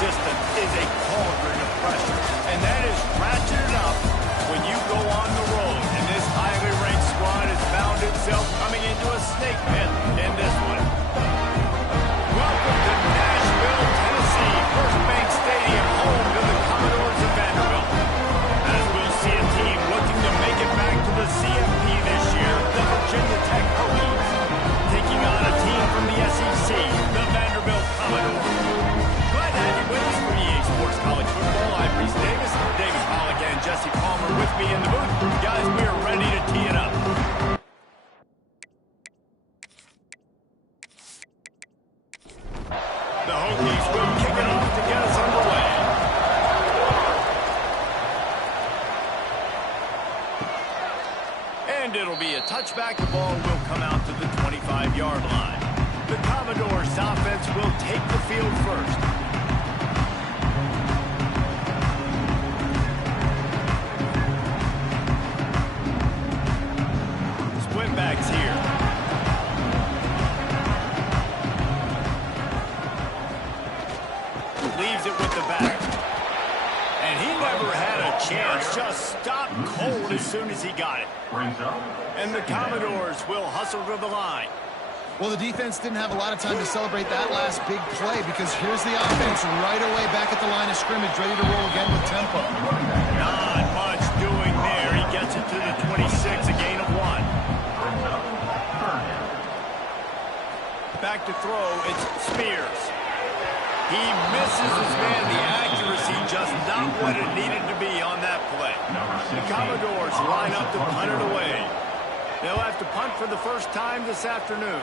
system is a cauldron of pressure, and that is ratcheted up when you go on the road. And this highly ranked squad has found itself coming into a snake pit in this one. Welcome to Nashville, Tennessee, First Bank Stadium, home to the Commodores of Vanderbilt. As we'll see a team looking to make it back to the CFP this year, the Virginia Tech Hokies, taking on a team from the SEC, the Vanderbilt Commodores. Glad to have you with us for EA Sports College Football. I'm Reese Davis, David Pollock, and Jesse Palmer with me in the booth. Guys, we are ready to tee it up. The Hokies will kick it off to get us underway. And it'll be a touchback. The ball will come out to the 25-yard line. The Commodores offense will take the field first. Split backs here. Leaves it with the back. And he never had a chance. Just stopped cold as soon as he got it. And the Commodores will hustle to the line. Well, the defense didn't have a lot of time to celebrate that last big play because here's the offense right away back at the line of scrimmage, ready to roll again with tempo. Not much doing there. He gets it to the 26, a gain of 1. Back to throw, it's Spears. He misses his man. The accuracy just not what it needed to be on that play. The Commodores line up to punt it away. They'll have to punt for the first time this afternoon.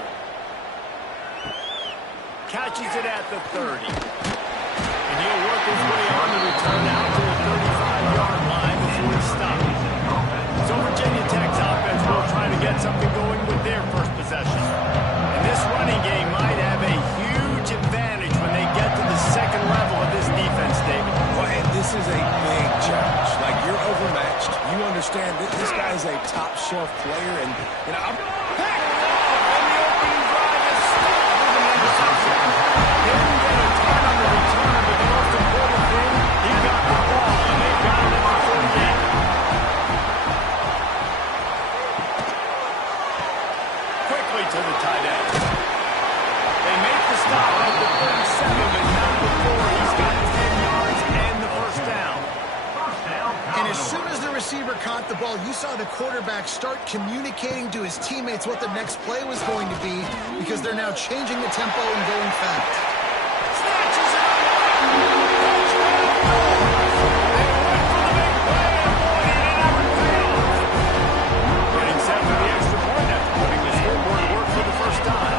Catches it at the 30. And he'll work his way on the return out to the 35-yard line before he stops. So Virginia Tech's offense will try to get something going with their first possession. And this running game might have a huge advantage when they get to the second level of this defense, David. Well, and this is a big challenge. Like, you're overmatched. You understand that this guy is a top-shelf player, and I'm... To the tight end. They make the stop at the 37, but not before he's got 10 yards and the first down. And as soon as the receiver caught the ball, you saw the quarterback start communicating to his teammates what the next play was going to be because they're now changing the tempo and going fast. Snatches it away. They went for the big play, and boy, did it ever pay off. Getting set for the extra point after putting the scoreboard to work for the first time.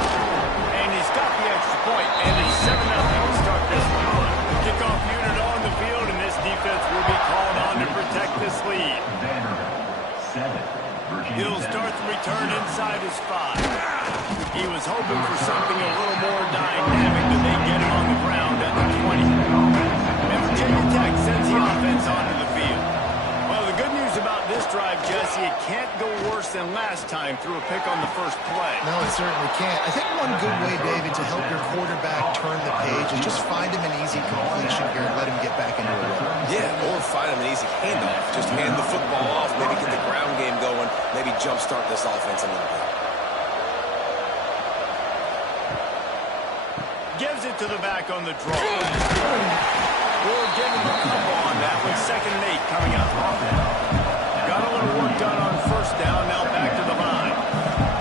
And he's got the extra point, and it's 7-0 to start this one. The kickoff unit on the field, and this defense will be called on to protect this lead. He'll start the return inside his 5. He was hoping for something a little more dynamic, but they get him on the ground at the 20. And Virginia Tech sends the offense onto the field. Well, the good news about this drive, Jesse, it can't go worse than last time through a pick on the first play. No, it certainly can't. I think one good way, David, to help your quarterback turn the page is just find him an easy completion here and let him get back into a rhythm. Yeah, or find him an easy handoff. Just hand the football off, maybe get the ground game going, maybe jumpstart this offense a little bit. Gives it to the back on the draw. We'll give him a couple on that one. 2nd and 8 coming up. Got a little work done on first down. Now back to the line.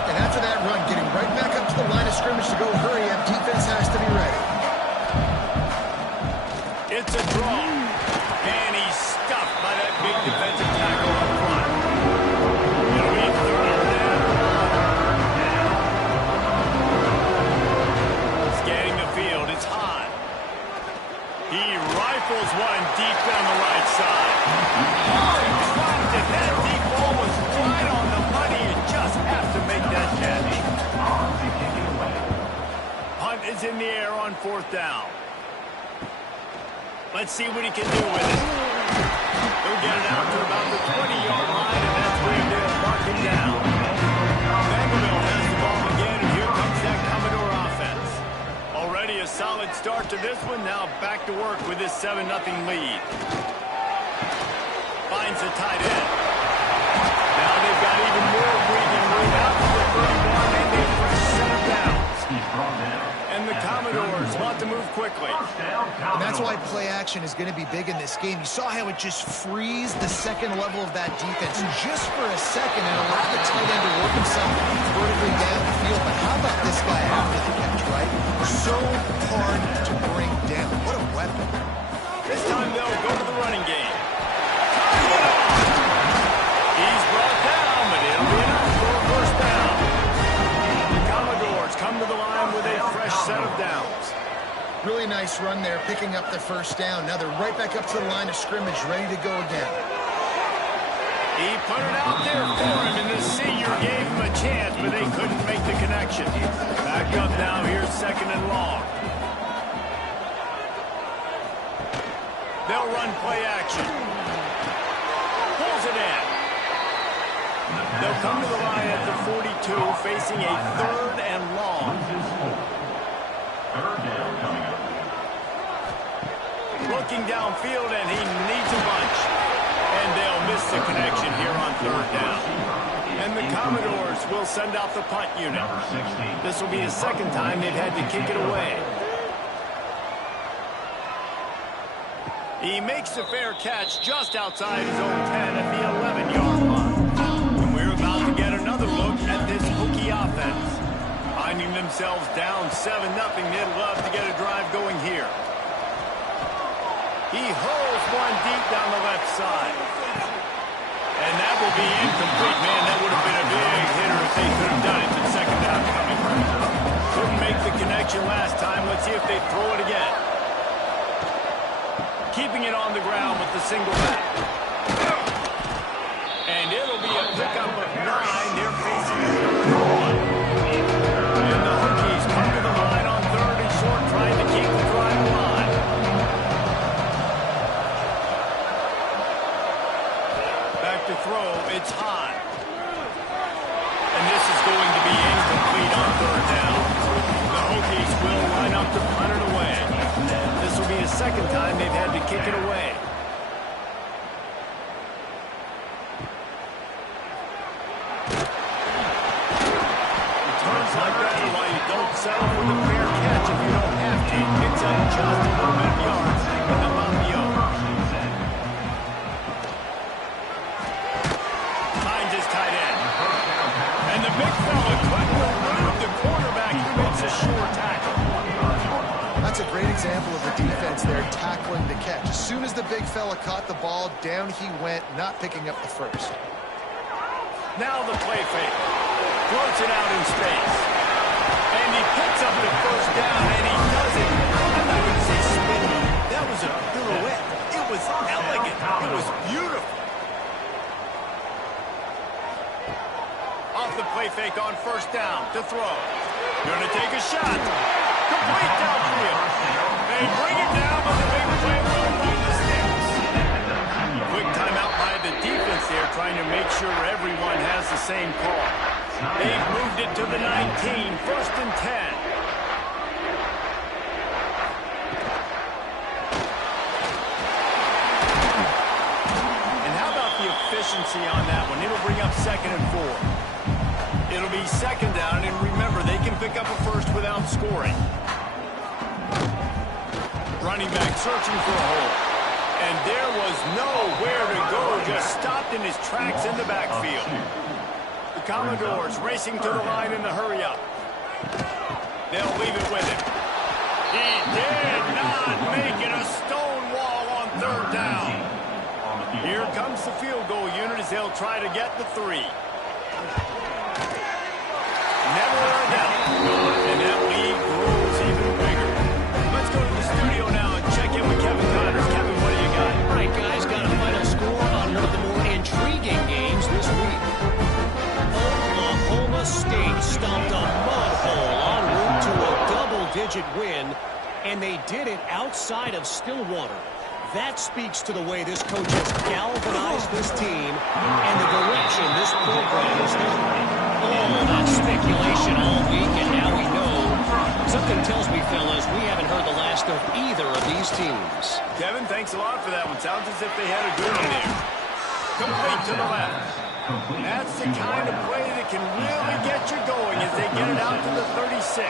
And after that run, getting right back up to the line of scrimmage to go hurry up, defense has to be ready. It's a draw. And he's stuffed by that big defensive tackle up front. It'll be 3rd down. Scanning the field. It's high. He rifles one deep down the right side. Oh, he dropped it. That deep ball was right on the money. You just have to make that catch. Hunt is in the air on 4th down. Let's see what he can do with it. He'll get it out to about the 20-yard line, and that's where they'll mark him down. Vanderbilt has the ball again, and here comes that Commodore offense. Already a a solid start to this one. Now back to work with this 7-0 lead. Finds the tight end. Now they've got even more breathing room out to the 31, and they fresh center downs. And the Commodores want to move quickly. And that's why play action is going to be big in this game. You saw how it just frees the second level of that defense just for a second and allow the tight end to work himself vertically down the field. But how about this guy after the catch, right? So hard to bring down. What a weapon. This time they'll go to the running game. He's brought down, but it'll be enough for a first down. The Commodores come to the line with a fresh set of downs. Really nice run there, picking up the first down. Now they're right back up to the line of scrimmage, ready to go again. He put it out there for him, and the senior gave him a chance, but they couldn't make the connection. Back up now, here's 2nd and long. They'll run play action. Pulls it in. They'll come to the line at the 42, facing a 3rd and long. Looking downfield, and he needs a bunch. And they'll miss the connection here on 3rd down. And the Commodores will send out the punt unit. This will be the 2nd time they've had to kick it away. He makes the fair catch just outside his own 10 at the 11-yard line. And we're about to get another look at this Hokie offense. Finding themselves down 7-0, they'd love to get a drive going here. He hurls one deep down the left side. And that will be incomplete. Man, that would have been a big hitter if they could have done it. The 2nd down coming. Couldn't make the connection last time. Let's see if they throw it again. Keeping it on the ground with the single back. And it'll be a pickup of 9. They're facing the 3rd. And the Hokies come to the line on 3rd and short, trying to keep the drive alive. Back to throw, it's high. And this is going to be incomplete on 3rd down. The Hokies will line up to punt it away. This will be the 2nd time they've had to kick it away. Returns like that are why you don't settle for the fair catch if you don't have to. Picks up just a little bit of yards, but not on the own. Finds his tight end. And the big fella couldn't remove the quarterback who makes a sure tackle. That's a great example of the defense there tackling the catch. As soon as the big fella caught the ball, down he went, not picking up the first. Now the play fake. Floats it out in space. And he picks up the first down, and he does it. I'm not going to say spinning. That was a pirouette. It was elegant. It was beautiful. Off the play fake on 1st down to throw. Going to take a shot. Complete downfield. They bring it down, but the big play will run the sticks. Quick timeout by the defense there, trying to make sure everyone has the same call. They've moved it to the 19, 1st and 10. And how about the efficiency on that one? It'll bring up 2nd and 4. It'll be 2nd down, and remember, they can pick up a first without scoring. Running back searching for a hole. And there was nowhere to go, just stopped in his tracks in the backfield. The Commodores racing to the line in the hurry-up. They'll leave it with him. He did not make it a stone wall on 3rd down. Here comes the field goal unit as they'll try to get the 3. Never a doubt. And that lead grows even bigger. Let's go to the studio now and check in with Kevin Connors. Kevin, what do you got? All right, guys, got a final score on one of the more intriguing games this week. Oklahoma State stomped a mud hole en route to a double-digit win, and they did it outside of Stillwater. That speaks to the way this coach has galvanized this team and the direction this program is taking. All that speculation all week, and now we know Something tells me, fellas, we haven't heard the last of either of these teams. Kevin, thanks a lot for that one. Sounds as if they had a good one there. Complete to the left. That's the kind of play that can really get you going as they get it out to the 36.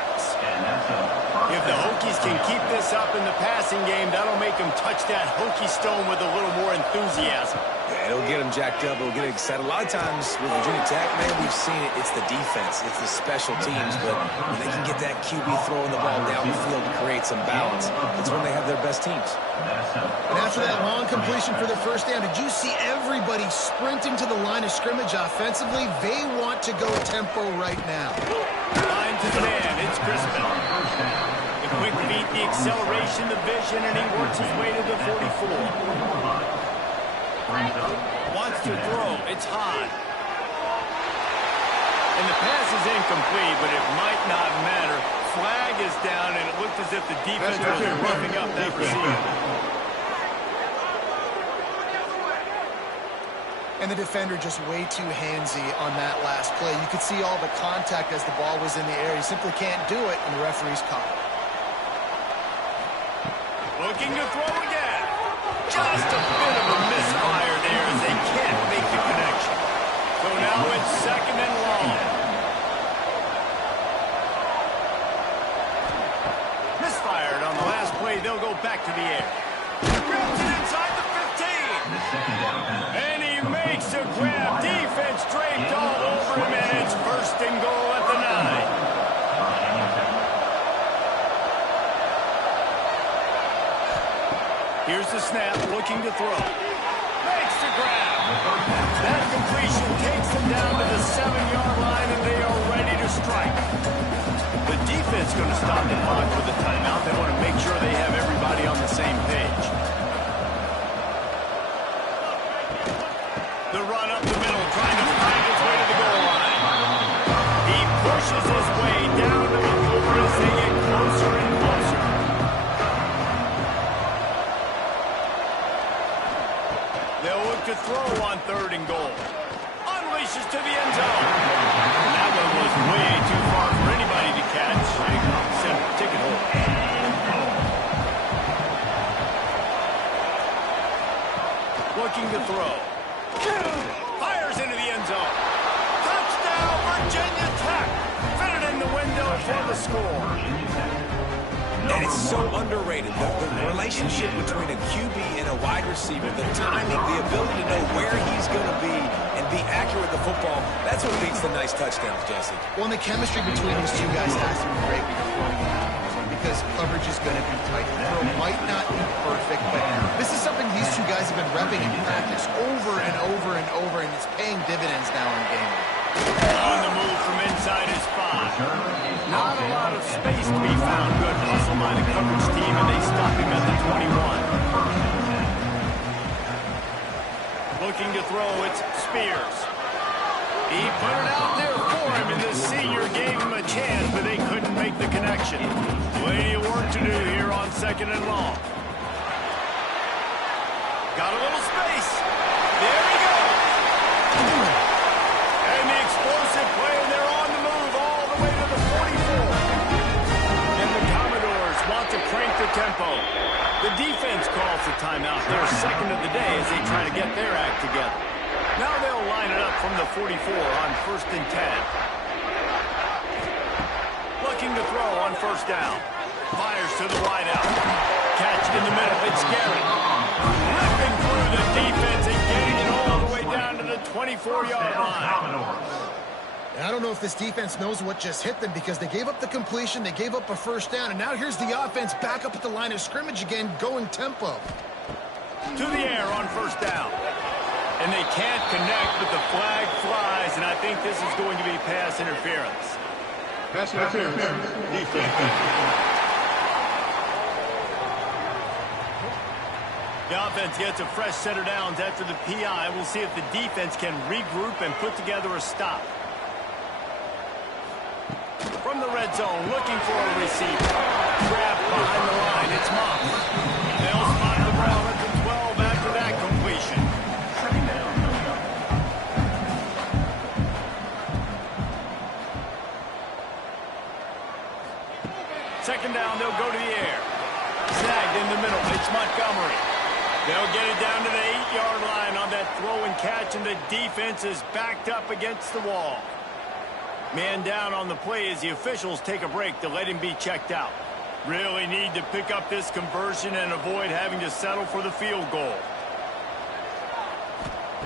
If the Hokies can keep this up in the passing game, that'll make them touch that Hokie stone with a little more enthusiasm. Yeah, it'll get them jacked up. It'll get them excited. A lot of times with Virginia Tech, man, we've seen it. It's the defense. It's the special teams. But when they can get that QB throwing the ball down the field to create some balance, it's when they have their best teams. And after that long completion for the first down, did you see everybody sprinting to the line of scrimmage offensively? They want to go tempo right now. Line to the man. It's Crispin. The quick feet, the acceleration, the vision, and he works his way to the 44. Wants to throw. It's high. And the pass is incomplete, but it might not matter. Flag is down, and it looked as if the defense was roughing up that receiver. And the defender just way too handsy on that last play. You could see all the contact as the ball was in the air. He simply can't do it, and the referee's caught it. Looking to throw again. Just a bit of a misfire there as they can't make the connection. So now it's second and long. Misfired on the last play. They'll go back to the air. Grabs it inside the 15. And he makes a grab. Defense draped all over him, and it's first and goal at the 9. Here's the snap, looking to throw. Makes the grab. That completion takes them down to the 7-yard line, and they are ready to strike. The defense going to stop the clock with a timeout. They want to make sure they have everybody on the same page. The run up the middle, trying to find his way to the goal line. He pushes his way down to the floor as they get closer and closer. They'll look to throw on third and goal. Unleashes to the end zone. That one was way too far for anybody to catch. Except ticket holder. Looking to throw. Fires into the end zone. Touchdown, Virginia Tech. Fit it in the window for the score. And it's so underrated. The relationship between a QB and a wide receiver, the timing, the ability to know where he's going to be and be accurate with the football, that's what leads to nice touchdowns, Jesse. Well, and the chemistry between these two guys has to be great when you're throwing it because coverage is going to be tight. The throw might not be perfect, but this is something these two guys have been repping in practice over and over and over, and it's paying dividends now in game. On the move from inside his 5. Not a lot of space to be found. Good hustle by the coverage team, and they stop him at the 21. Looking to throw, it's Spears. He put it out there for him, and the senior gave him a chance, but they couldn't make the connection. Plenty of work to do here on second and long. Got a little space. There he goes. And the explosive play, and they're on the move all the way to the 44. And the Commodores want to crank the tempo. The defense calls the timeout. Their second of the day as they try to get their act together. Now they'll line it up from the 44 on first and 10. Looking to throw on first down. Fires to the wideout. Catch in the middle. It's Garrett. Ripping through the defense and getting it all the way down to the 24-yard line. And I don't know if this defense knows what just hit them because they gave up the completion, they gave up a first down, and now here's the offense back up at the line of scrimmage again, going tempo. To the air on first down. And they can't connect, but the flag flies, and I think this is going to be pass interference. Pass interference. Defense. The offense gets a fresh set of downs after the PI. We'll see if the defense can regroup and put together a stop. From the red zone, looking for a receiver. Grab behind the line. It's Moss. They'll spot the ball at the 12 after that completion. down, they'll go to the air. Snagged in the middle. It's Montgomery. They'll get it down to the 8-yard line on that throw and catch, and the defense is backed up against the wall. Man down on the play as the officials take a break to let him be checked out. Really need to pick up this conversion and avoid having to settle for the field goal.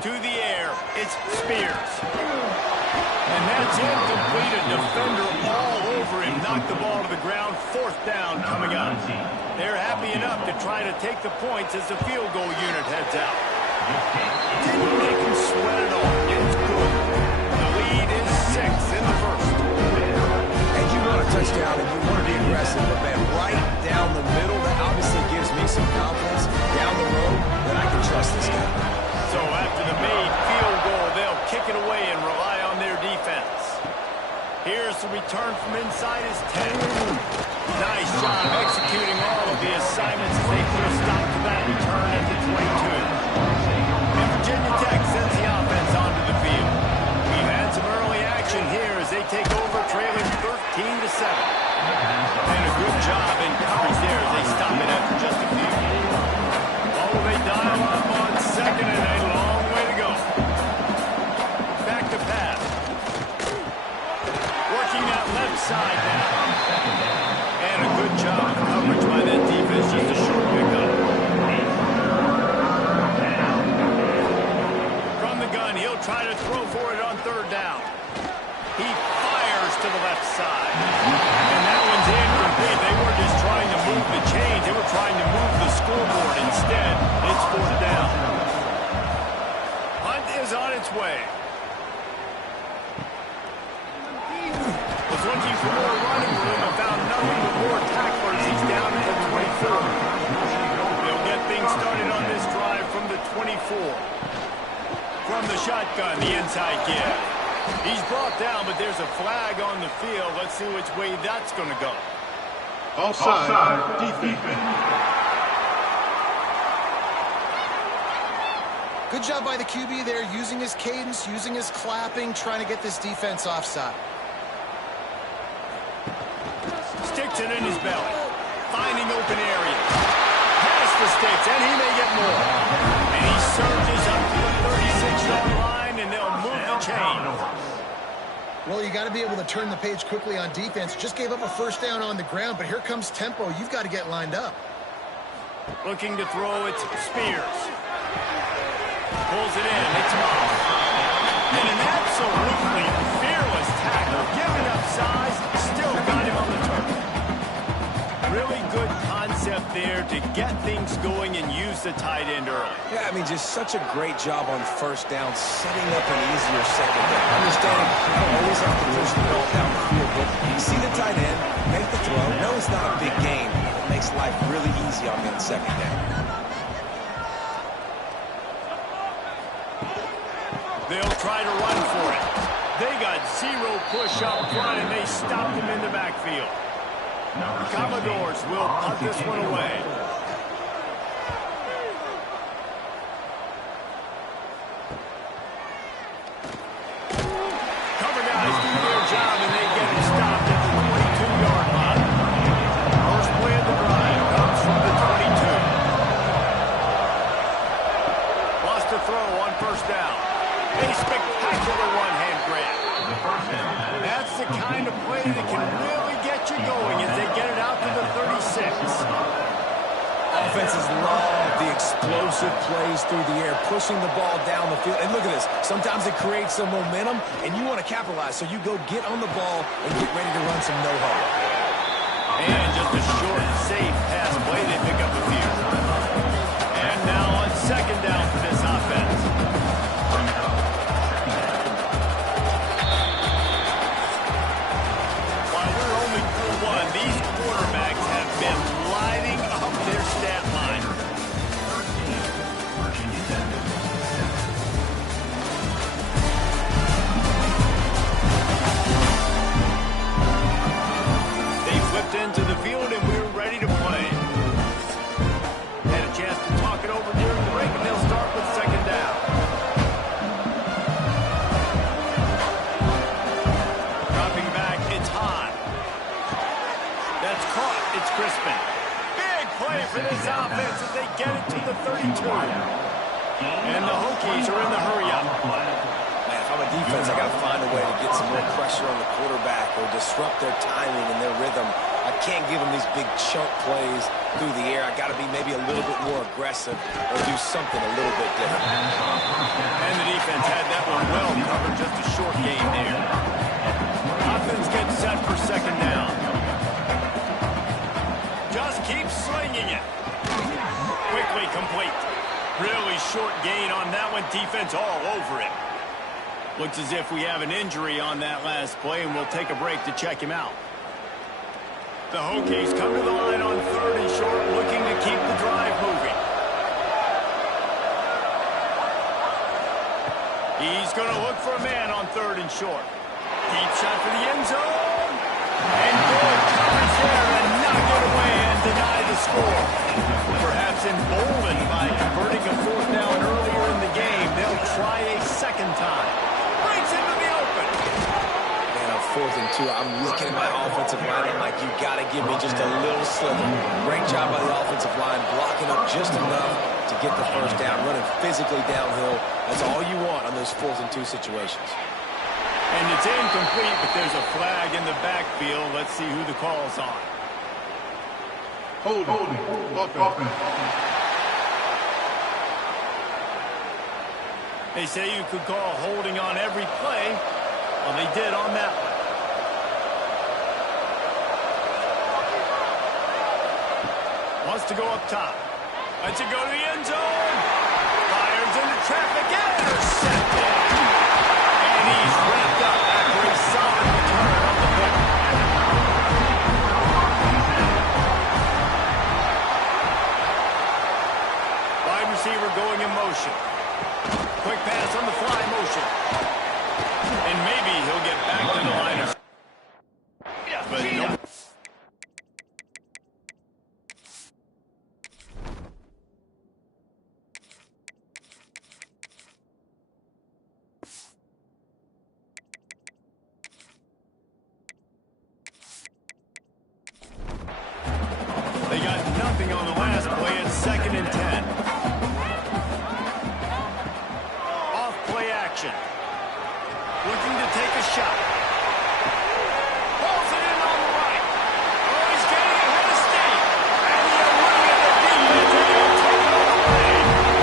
To the air, it's Spears. And that's incomplete. A defender all over him. Knocked the ball to the ground. 4th down coming up. They're happy enough to try to take the points as the field goal unit heads out. Didn't make him sweat at all. It's good. The lead is 6 in the first. And you want a touchdown and you want to be aggressive, but man, right down the middle, that obviously gives me some confidence down the road that I can trust this guy. So after the made field goal, they'll kick it away and rely on their defense. Here's the return from inside his 10. Nice job executing all of the assignments as they put a stop to that return at the 22. And Virginia Tech sends the offense onto the field. We've had some early action here as they take over, trailing 13-7. And a good job in coverage there as they stop it after just a few. Oh, they dial up on second and a long way to go. Back to pass. Working that left side now. And a good job of coverage by that defense. Just a short pickup. From the gun, he'll try to throw for it on 3rd down. He fires to the left side. And that one's incomplete. They weren't just trying to move the chains. They were trying to move the scoreboard. Instead, it's 4th down. Hunt is on its way. Was looking for more running room and found nothing but more tacklers. He's down at the 24. They'll get things started on this drive from the 24. From the shotgun, the inside give. He's brought down, but there's a flag on the field. Let's see which way that's going to go. Offside, defense. Good job by the QB there, using his cadence, using his clapping, trying to get this defense offside. Sticks it in his belly. Finding open area. Past the sticks, and he may get more. And he surges up to the 36-yard line, and they'll move the chain. Well, you got to be able to turn the page quickly on defense. Just gave up a 1st down on the ground, but here comes tempo. You've got to get lined up. Looking to throw, it's Spears. Pulls it in, it's Moss. And an absolutely fearless tackle, giving up size, still got him on the turf. Really good concept there to get things going and use the tight end early. Yeah, I mean, just such a great job on 1st down, setting up an easier 2nd down. Understanding you don't always have to push the ball down the field, but you see the tight end, make the throw. No, it's not a big gain. It makes life really easy on that 2nd down. They'll try to run for it. They got 0 push up front, and they stopped him in the backfield. The Commodores will punt this one away. Cover guys do their job, and they get him stopped at the 22-yard line. First play of the drive comes from the 22. Lost a throw on 1st down. A spectacular one-hand grab. That's the kind of play that can really get you going as they get it out to the 36. Offenses love the explosive plays through the air, pushing the ball down the field. And look at this. Sometimes it creates some momentum, and you want to capitalize. So you go get on the ball and get ready to run some no-huddle. And just a short, safe pass play. They pick up the field. And now on 2nd down for this offense. While we're only through one, these quarterbacks have been lighting up their stat line. They flipped into the field, and we're ready Crispin. Big play for this offense as they get it to the 32. And the Hokies are in the hurry-up. Man, if I'm a defense, I got to find a way to get some more pressure on the quarterback or disrupt their timing and their rhythm. I can't give them these big chunk plays through the air. I got to be maybe a little bit more aggressive or do something a little bit different. And the defense had that one well covered, just a short gain there. Offense gets set for second down. Just keep slinging it. Quickly complete. Really short gain on that one. Defense all over it. Looks as if we have an injury on that last play, and we'll take a break to check him out. The Hokies come to the line on 3rd and short, looking to keep the drive moving. He's going to look for a man on 3rd and short. Deep shot for the end zone. And good coverage there and knock it away and deny the score. Perhaps emboldened by converting a 4th down earlier in the game, they'll try a second time. Breaks into the open. Man, on 4th and 2, I'm looking at my offensive line. I'm like, you got to give me just a little slither. Great job by the offensive line, blocking up just enough to get the first down, running physically downhill. That's all you want on those 4th and 2 situations. And it's incomplete, but there's a flag in the backfield. Let's see who the call's on. Holding. Offense. They say you could call holding on every play. Well, they did on that one. Wants to go up top. Lets it go to the end zone. Fires into traffic. Intercepted. And he's wrapped up after a solid return on the pick. Wide receiver going in motion. Quick pass on the fly motion. And maybe he'll get back to the line of... But nope. They got nothing on the last play. It's 2nd and 10. Off play action. Looking to take a shot. Pulls it in on the right. Oh, he's getting ahead of steam. And the wing of the defense and he'll take it all away.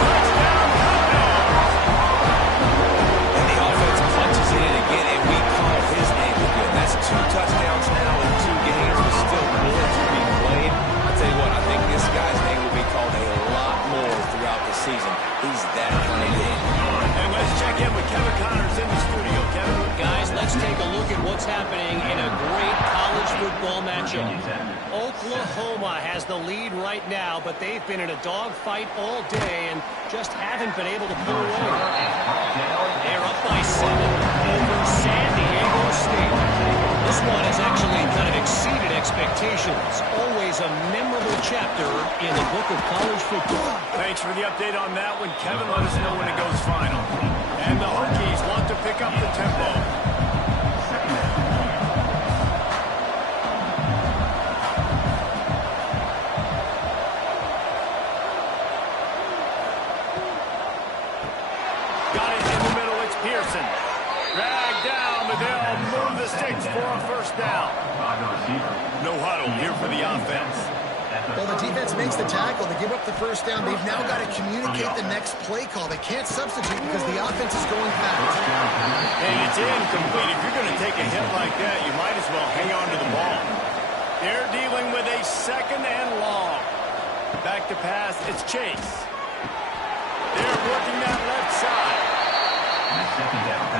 Touchdown, Cardinals. And the offense punches it in again, and we call his name again. That's 2 touchdowns now in 2 games, but still more to be played. I tell you what, I think this guy's name will be called a lot more throughout the season. He's that kind of game. And let's check in with Kevin Connors in the studio. Kevin? Guys, let's take a look at what's happening in a great college football matchup. Oklahoma has the lead right now, but they've been in a dogfight all day and just haven't been able to pull away. They're up by 7 over San Diego State. This one has actually kind of exceeded expectations. Always a memorable chapter in the book of college football. Thanks for the update on that one, Kevin. Let us know when it goes final. And the Hokies want to pick up the tempo. Got it in the middle. It's Pearson. Dragged down, but they'll move the sticks for a first down. No huddle here for the offense. Well, the defense makes the tackle. They give up the first down. They've now got to communicate the next play call. They can't substitute because the offense is going fast. And it's incomplete. If you're going to take a hit like that, you might as well hang on to the ball. They're dealing with a 2nd and long. Back to pass. It's Chase. They're working that left side.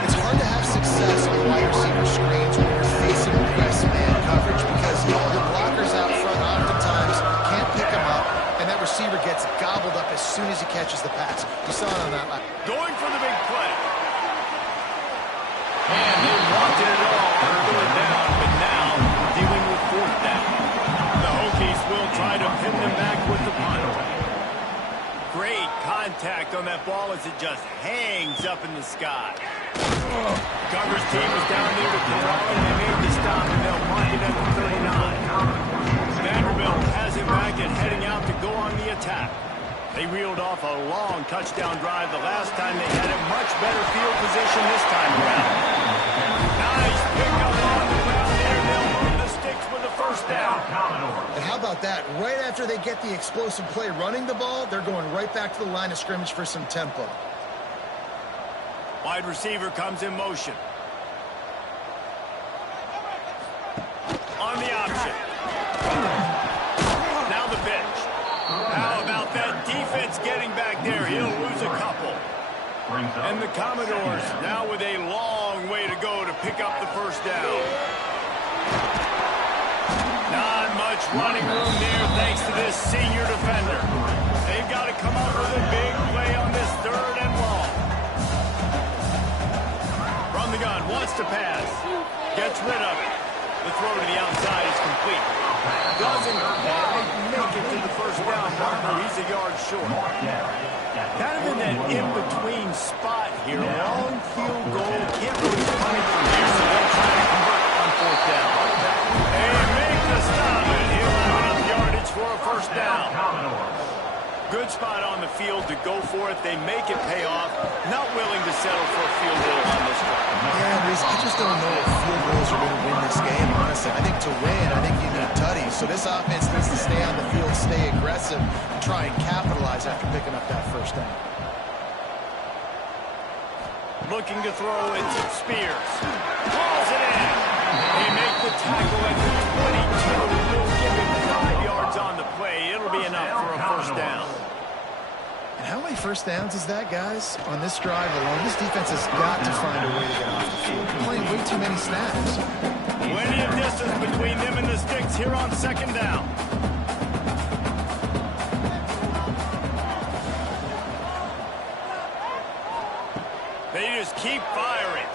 It's hard to have success on wide receiver screens when you're facing press man coverage because your blockers out front oftentimes can't pick him up, and that receiver gets gobbled up as soon as he catches the pass. You saw it on that lap. Going for the big play. And they wanted it all on 3rd down, but now dealing with 4th down. The Hokies will try to pin them back with the punt. Great contact on that ball as it just hangs up in the sky. Gugger's team was down there to corral it. They made the stop, and they'll mark it at the 39. Vanderbilt attack. They reeled off a long touchdown drive the last time. They had a much better field position this time around. Nice pickup on the ground there. They'll move the sticks with the first down. And how about that? Right after they get the explosive play running the ball, they're going right back to the line of scrimmage for some tempo. Wide receiver comes in motion. On the option. Now the pitch. How about that defense getting back there? He'll lose a couple. And the Commodores now with a long way to go to pick up the first down. Not much running room there thanks to this senior defender. They've got to come up with a big play on this 3rd and long. From the gun, wants to pass. Gets rid of it. The throw to the outside is complete. Doesn't quite make it to the first down marker. He's a yard short. Kind of in that in-between spot here. Long field goal. Can't really find from here, so they'll try to convert on 4th down. They make the stop, and he'll have enough yardage for a first down. Good spot on the field to go for it. They make it pay off. Not willing to settle for a field goal on this one. Yeah, Reese, I just don't know if field goals are going to win this game, honestly. I think to win, I think you need tutties. So this offense needs to stay on the field, stay aggressive, and try and capitalize after picking up that first down. Looking to throw it to Spears. Calls it in. They make the tackle at the 22. We'll give him 5 yards on the play. It'll be enough for a first down. And how many first downs is that, guys? On this drive alone, this defense has got to find a way to get off the field. They're playing way too many snaps. Plenty of distance between them and the sticks here on 2nd down. They just keep firing.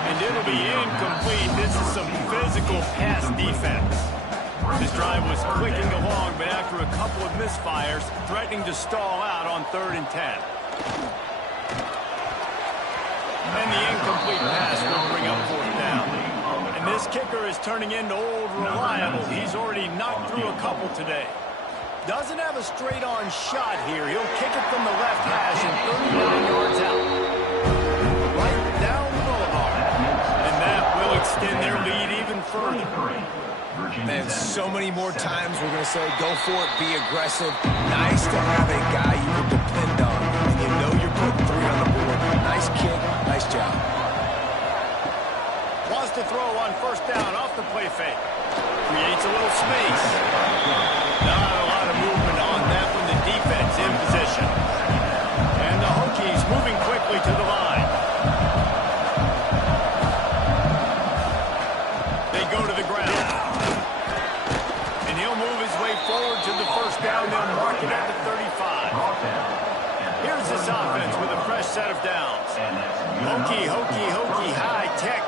And it'll be incomplete. This is some physical pass defense. This drive was clicking along, but after a couple of misfires, threatening to stall out on 3rd and 10. And the incomplete pass will bring up 4th down. And this kicker is turning into old reliable. He's already knocked through a couple today. Doesn't have a straight-on shot here. He'll kick it from the left hash and 39 yards out. Right down the boulevard. And that will extend their lead even further. Man, so many more times we're going to say, go for it, be aggressive. Nice to have a guy you can depend on, and you know you're putting 3 on the board. Nice kick, nice job. Wants to throw on 1st down off the play fake. Creates a little space. Not a lot of movement on that one. The defense in position. And the Hokies moving quickly to the line. They go to the ground. Forward to the first down, they'll mark it at the 35. Here's this offense with a fresh set of downs. Hokey, high, tech,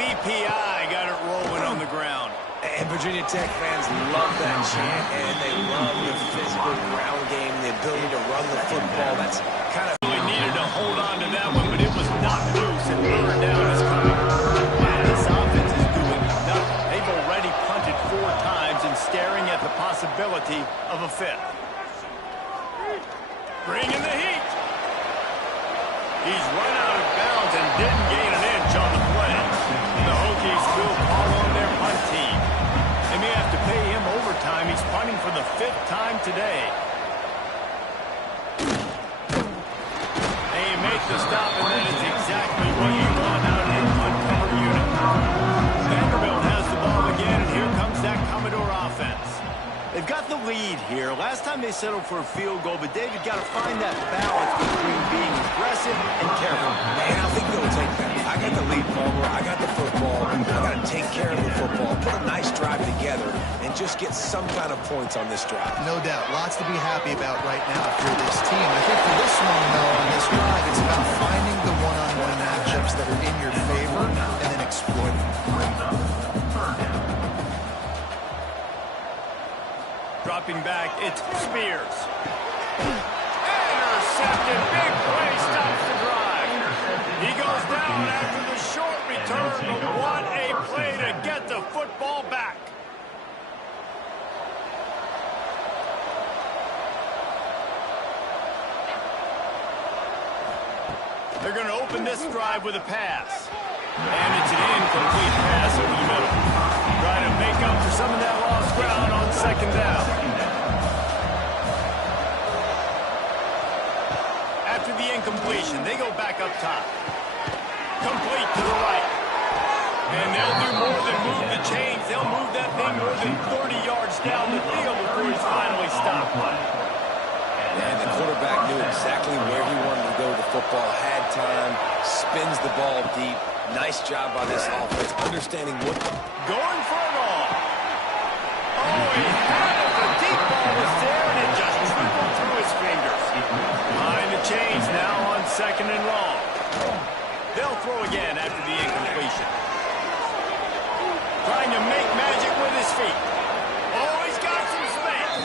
VPI got it rolling on the ground. And Virginia Tech fans love that chant, and they love the physical ground game, the ability to run the football. That's kind of... Really needed to hold on to that one, but it was knocked loose, and 3rd down is coming. And this offense is doing nothing. They've already punted 4 times and staring at the possibility of a 5th. Bringing the heat. He's run out of bounds and didn't gain an inch on the play. The Hokies will call on their punt team. They may have to pay him overtime. He's punting for the 5th time today. They make the stop, and that is exactly what you want out in punt cover unit. Vanderbilt has the ball again, and here comes that Commodore offense. They've got the lead here. Last time they settled for a field goal, but David got to find that balance between being aggressive and careful. And I think they'll take that. I got the lead, Palmer. I got the football. I got to take care of the football, put a nice drive together, and just get some kind of points on this drive. No doubt. Lots to be happy about right now for this team. I think for this one, though, on this drive, it's about finding the one-on-one matchups that are in your favor and then exploiting them. Dropping back, it's Spears. Intercepted, big play, stops the drive. He goes down after the short return, but what a play to get the football back. They're going to open this drive with a pass. And it's an incomplete pass over the middle. Trying to make up for some of that lost ground on second down. After the incompletion, they go back up top. Complete to the right. And they'll do more than move the chains. They'll move that thing more than 30 yards down the field before he's finally stopped. And the quarterback knew exactly where he wanted to go with the football, had time, spins the ball deep. Nice job by this offense, understanding what... Going for it all. Oh, he had it. The deep ball was there, and it just trickled through his fingers. Behind the chains now on second and long. They'll throw again after the incompletion. Trying to make magic with his feet. Oh, he's got some space.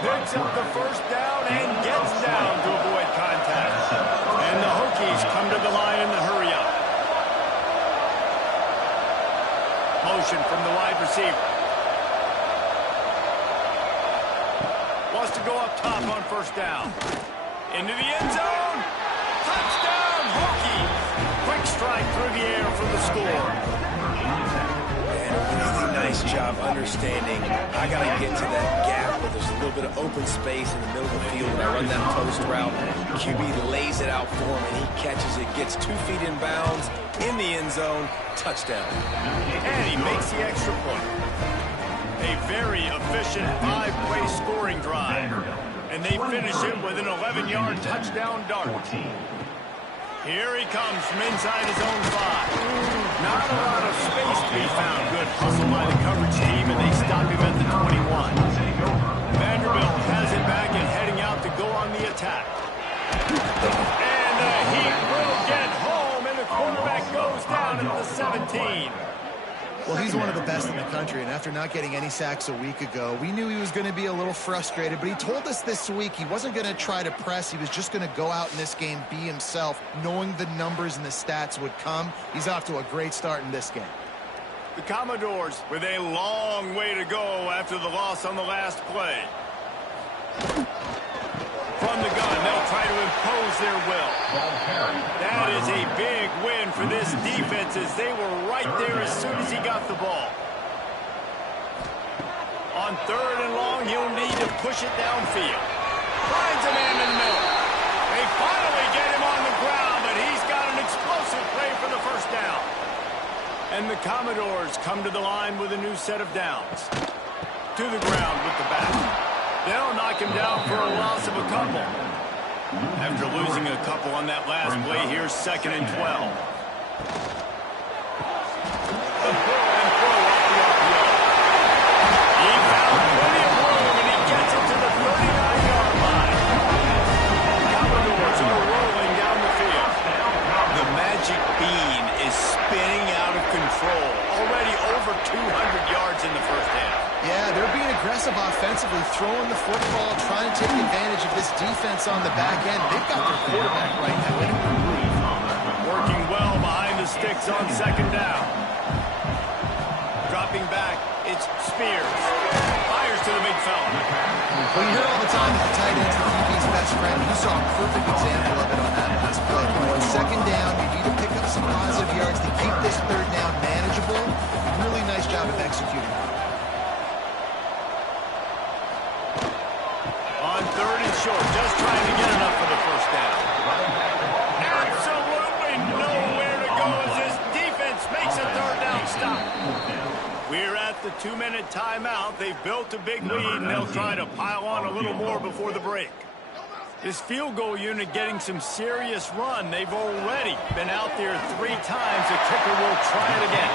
Picks up the first down and gets down to avoid contact. And the Hokies come to the line in the hurry-up. Motion from the wide receiver. Wants to go up top on first down. Into the end zone. Touchdown, Hokies. Quick strike through the air for the score. Really nice job understanding I got to get to that gap where there's a little bit of open space in the middle of the field when I run that post route. QB lays it out for him, and he catches it, gets 2 feet in bounds, in the end zone, touchdown. And he makes the extra point. A very efficient 5-play scoring drive. And they finish it with an 11-yard touchdown dart. Here he comes from inside his own 5. Not a lot of space to be found. Good hustle by the coverage team, and they stop him at the 21. Vanderbilt has it back and heading out to go on the attack. And the Heat will get home, and the quarterback goes down at the 17. Well, he's one of the best in the country, and after not getting any sacks a week ago, we knew he was going to be a little frustrated, but he told us this week he wasn't going to try to press. He was just going to go out in this game, be himself, knowing the numbers and the stats would come. He's off to a great start in this game. The Commodores with a long way to go after the loss on the last play. From the gun, they'll try to impose their will. That is a big win for this defense as they were right there as soon as he got the ball. On third and long, he'll need to push it downfield. Finds a man in the middle. They finally get him on the ground, but he's got an explosive play for the first down. And the Commodores come to the line with a new set of downs. To the ground with the back. They'll knock him down for a loss of a couple. After losing a couple on that last play, here's second and 12. The pull and throw off the RPO. He found plenty of room, and he gets it to the 39-yard line. Commodores are rolling down the field. The magic bean is spinning out of control. Already over 200 yards in the first half. Yeah, they're being aggressive offensively, throwing the football, trying to take advantage of this defense on the back end. They've got their quarterback right now in a groove. Working well behind the sticks on second down. Dropping back, it's Spears. Fires to the big fella. Well, you hear all the time that the tight end's the QB's best friend. You saw a perfect example of it on that last play. On second down, you need to pick up some positive yards to keep this third down manageable. Really nice job of executing. On third and short, just trying to get enough for the first down. Absolutely nowhere to go as this defense makes a third down stop. We're at the 2-minute timeout. They've built a big lead, and they'll try to pile on a little more before the break. This field goal unit getting some serious run. They've already been out there 3 times. The kicker will try it again.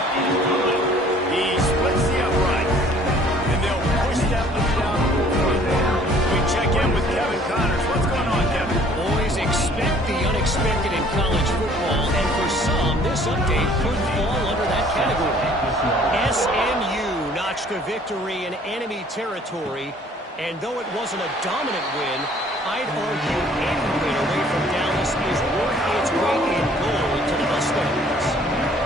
He splits the upright, and they'll push that one down a little further. We check in with Kevin Connors. What's going on, Kevin? Always expect the unexpected in college football, and for some, this update could fall under that category. SMU notched a victory in enemy territory, and though it wasn't a dominant win, I'd argue any win away from Dallas is worth its weight in gold to the Mustangs.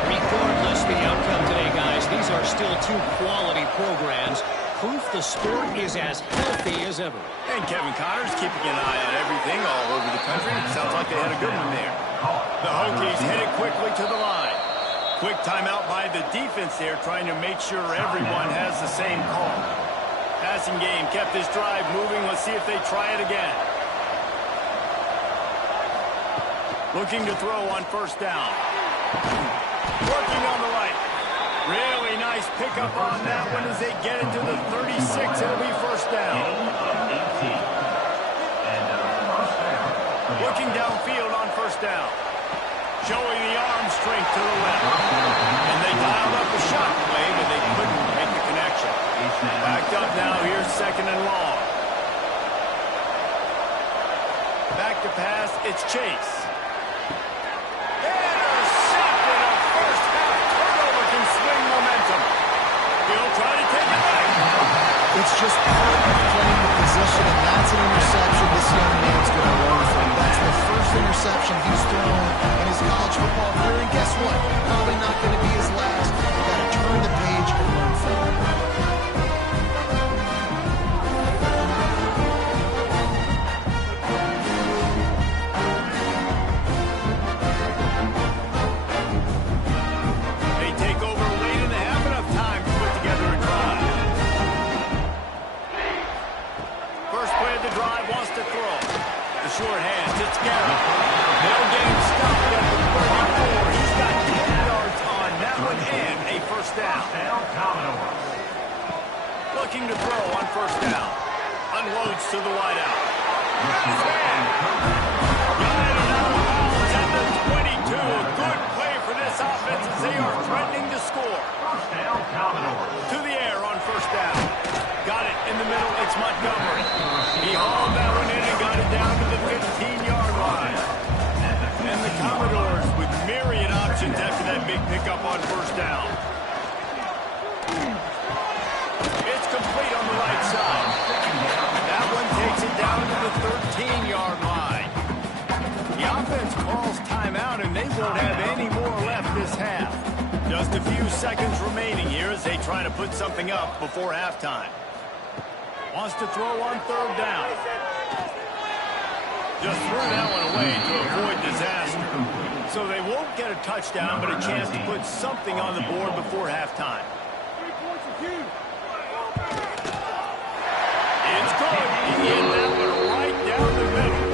Regardless the outcome today, guys, these are still 2 quality programs. Proof the sport is as healthy as ever. And Kevin Connors keeping an eye on everything all over the country. Sounds like they had a good one there. The Hokies headed quickly to the line. Quick timeout by the defense there, trying to make sure everyone has the same call. Passing game kept this drive moving. Let's see if they try it again. Looking to throw on first down. Working on the right. Really nice pickup on that one as they get it to the 36. It'll be first down. Looking downfield on first down. Showing the arm strength to the left. And they dialed up the shot play, but they couldn't make the connection. Backed up now. Here's second and long. Back to pass. It's Chase. Intercepted. A first half turnover can swing momentum. He'll try to take it back. It's just part of playing the position, and that's an interception this young man's going to learn from. That's the first interception he's thrown in his college football career, and guess what? Probably not going to be his last. You've got to turn the page and learn from it. They take over late in the half, enough time to put together a drive. First play of the drive wants to throw. The short hands, it's Garrett. No game stopped at the 34. He's got 10 yards on that one and a first down. Looking to throw on first down. Unloads to the wideout. Got his hand. Got it out of bounds at the 22. A good play for this offense as they are threatening to score. To the air on first down. Got it in the middle. It's Montgomery. He hauled that one in and got it down to the 15-yard line. And the Commodores with myriad options after that big pickup on first down. It's complete on the right side. That one takes it down to the 13-yard line. The offense calls timeout, and they won't have any more left this half. Just a few seconds remaining here as they try to put something up before halftime. Wants to throw on third down. Just threw that one away to avoid disaster. So they won't get a touchdown, but a chance to put something on the board before halftime. It's good. He hit that one right down the middle.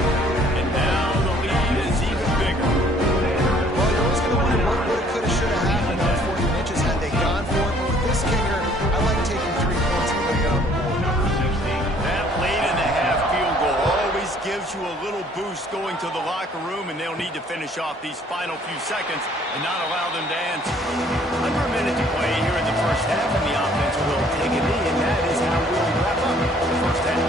And now the lead is even bigger. Well, you're always going to wonder what woulda, coulda, shoulda happened on 4th inches had they gone for it. But with this kicker, I like taking 3 points and putting it on the board. That late in the half field goal always gives you a little boost going to the locker room, and they'll need to finish off these final few seconds and not allow them to answer. Under a minute to play here in the first half, and the offense will take a knee, and that is how we'll wrap up the first half.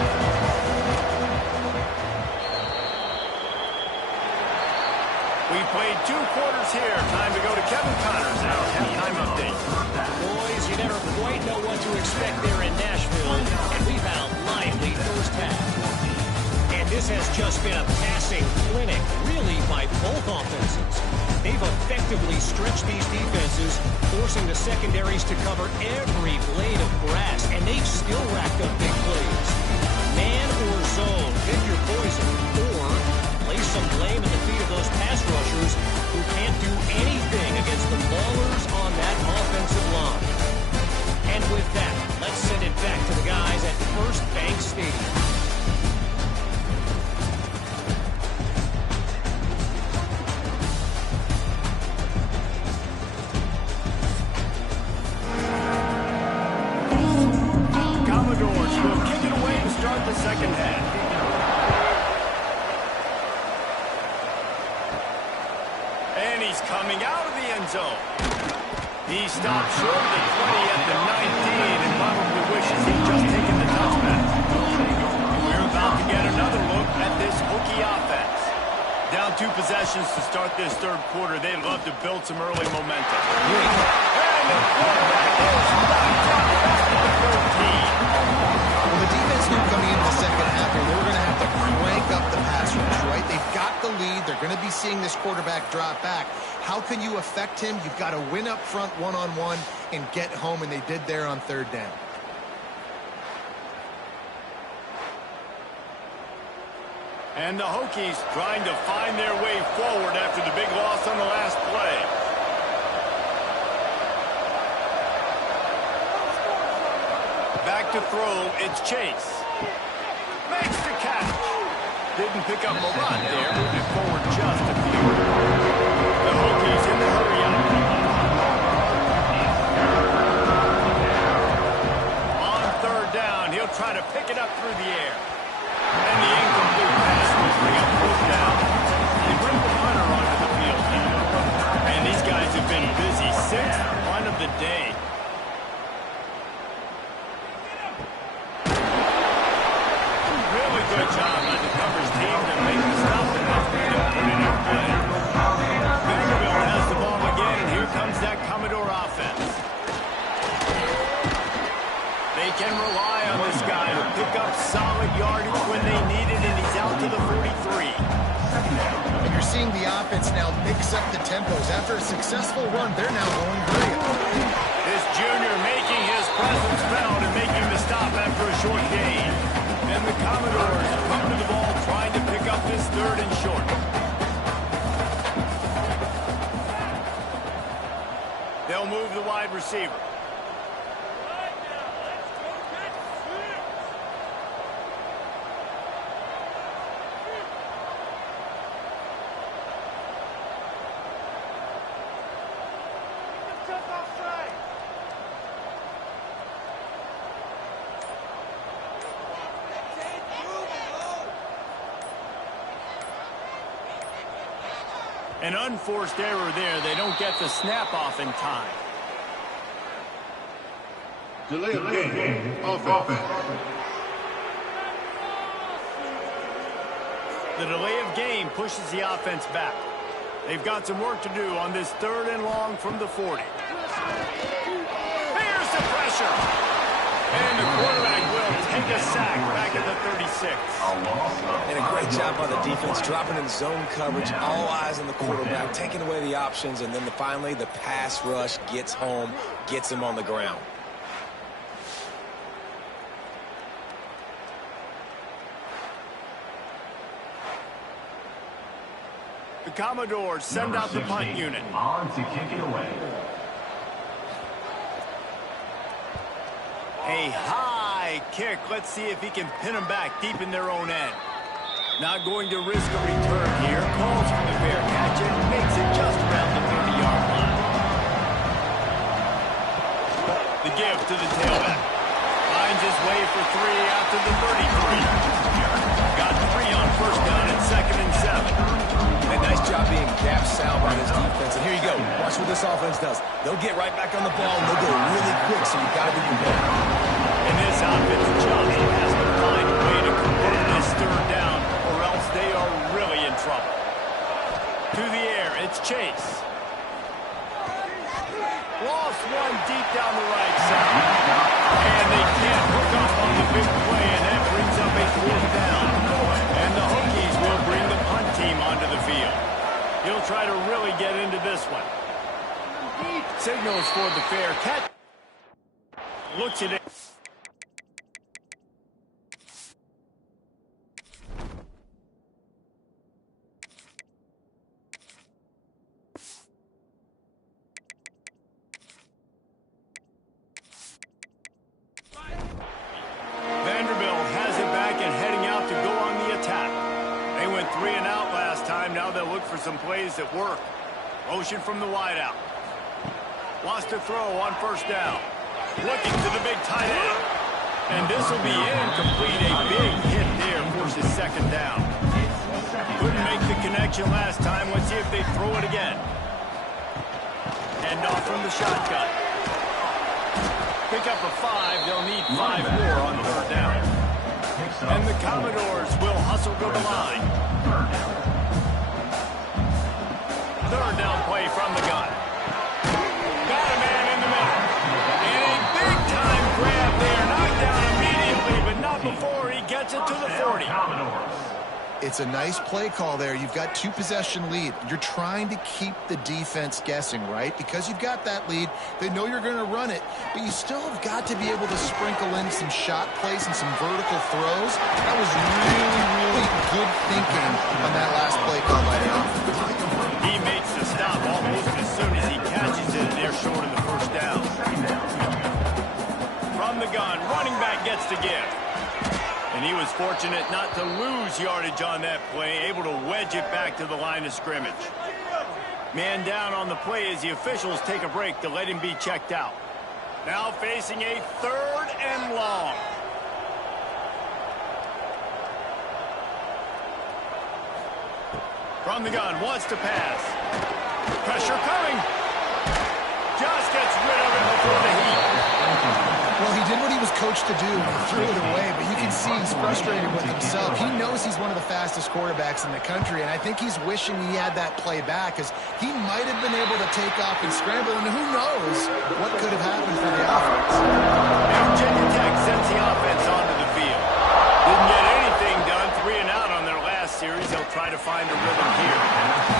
We played 2 quarters here. Time to go to Kevin Connors, our halftime update. Boys, you never quite know what to expect there in Nashville, and we've had a lively first half. And this has just been a passing clinic, really, by both offenses. They've effectively stretched these defenses, forcing the secondaries to cover every blade of grass, and they've still racked up big plays. Man or zone, pick your poison, or place some blame at the feet of those pass rushers who can't do anything against the maulers on that offensive line. And with that, let's send it back to the guys at First Bank Stadium. Commodores will kick it away to start the second half. And he's coming out of the end zone. He stopped short of the 20 at the 19 and probably wishes he'd just taken the touchback. We're about to get another look at this Hokie offense. Down 2 possessions to start this third quarter. They'd love to build some early momentum. And the quarterback is knocked out back to the 13. Well, the defense knew coming into the second half here, they were going to have to crank up the pass rush, right? They've got the lead. They're going to be seeing this quarterback drop back. How can you affect him? You've got to win up front one-on-one and get home, and they did there on third down. And the Hokies trying to find their way forward after the big loss on the last play. Back to throw, it's Chase. Makes the catch. Didn't pick up a lot there, moving forward just a few. The Hokies in the hurry up. On third down, he'll try to pick it up through the air. And the incomplete pass will bring up fourth down. They bring the punter onto the field now. And these guys have been busy. Sixth punt of the day. Really good job by the coverage team to make the stop enough to put it in play. Vanderbilt has the ball again, and here comes that Commodore offense. They can rely on this guy to pick up solid yardage when they need it, and he's out to the 43. And you're seeing the offense now mix up the tempos. After a successful run, they're now going great. This junior making his presence felt and making the stop after a short gain. And the Commodores come to the ball trying to pick up this third and short. They'll move the wide receiver. An unforced error there. They don't get the snap off in time. Delay of game. Offense. The delay of game pushes the offense back. They've got some work to do on this third and long from the 40. Here's the pressure. And the quarterback will take a sack back at the 36. And a great job by the defense, dropping in zone coverage, all eyes on the quarterback, taking away the options, and then finally the pass rush gets home, gets him on the ground. The Commodores send out the punt unit. On to kick it away. A high kick. Let's see if he can pin them back deep in their own end. Not going to risk a return here. Calls for the fair catch and makes it just around the 30-yard line. The give to the tailback. Finds his way for three after the 33. Got three on first down and 2nd and 7. And nice job being gap sound by this defense. And here you go. Watch what this offense does. They'll get right back on the ball, and they'll go really quick, so you've got to be prepared. And this offense just has to find a way to convert this third down, or else they are really in trouble. To the air, it's Chase. Lost one deep down the right side. And they can't hook up on the big play, and that brings up a fourth down. And the Hokies will bring the punt team onto the field. He'll try to really get into this one. Signals for the fair catch. Looks at it. Vanderbilt has it back and heading out to go on the attack. They went 3 and out last time. Now they'll look for some plays that work. Motion from the wideout. Wants to throw on first down. Looking to the big tight end. And this will be incomplete. A big hit there forces 2nd down. Couldn't make the connection last time. Let's see if they throw it again. Hand off from the shotgun. Pick up a 5. They'll need 5 more on 3rd down. And the Commodores will hustle to the line. 3rd down play from the gun. Got a man in the middle. And a big-time grab there. Knocked down immediately, but not before he gets it to the 40. It's a nice play call there. You've got 2-possession lead. You're trying to keep the defense guessing, right? Because you've got that lead, they know you're going to run it, but you still have got to be able to sprinkle in some shot plays and some vertical throws. That was really, really good thinking on that last play call by the offense. He makes the stop almost as soon as he catches it, and they're short of the first down. From the gun, running back gets the gift. And he was fortunate not to lose yardage on that play, able to wedge it back to the line of scrimmage. Man down on the play as the officials take a break to let him be checked out. Now facing a 3rd and long. From the gun, wants to pass. Pressure coming. Just gets rid of it before the heat. Well, he did what he was coached to do. He threw it away, but you can see he's frustrated with himself. He knows he's one of the fastest quarterbacks in the country, and I think he's wishing he had that play back because he might have been able to take off and scramble, and who knows what could have happened for the offense. Virginia Tech sends the offense onto the field. Didn't get anything done, 3 and out on their last series. They'll try to find a rhythm here.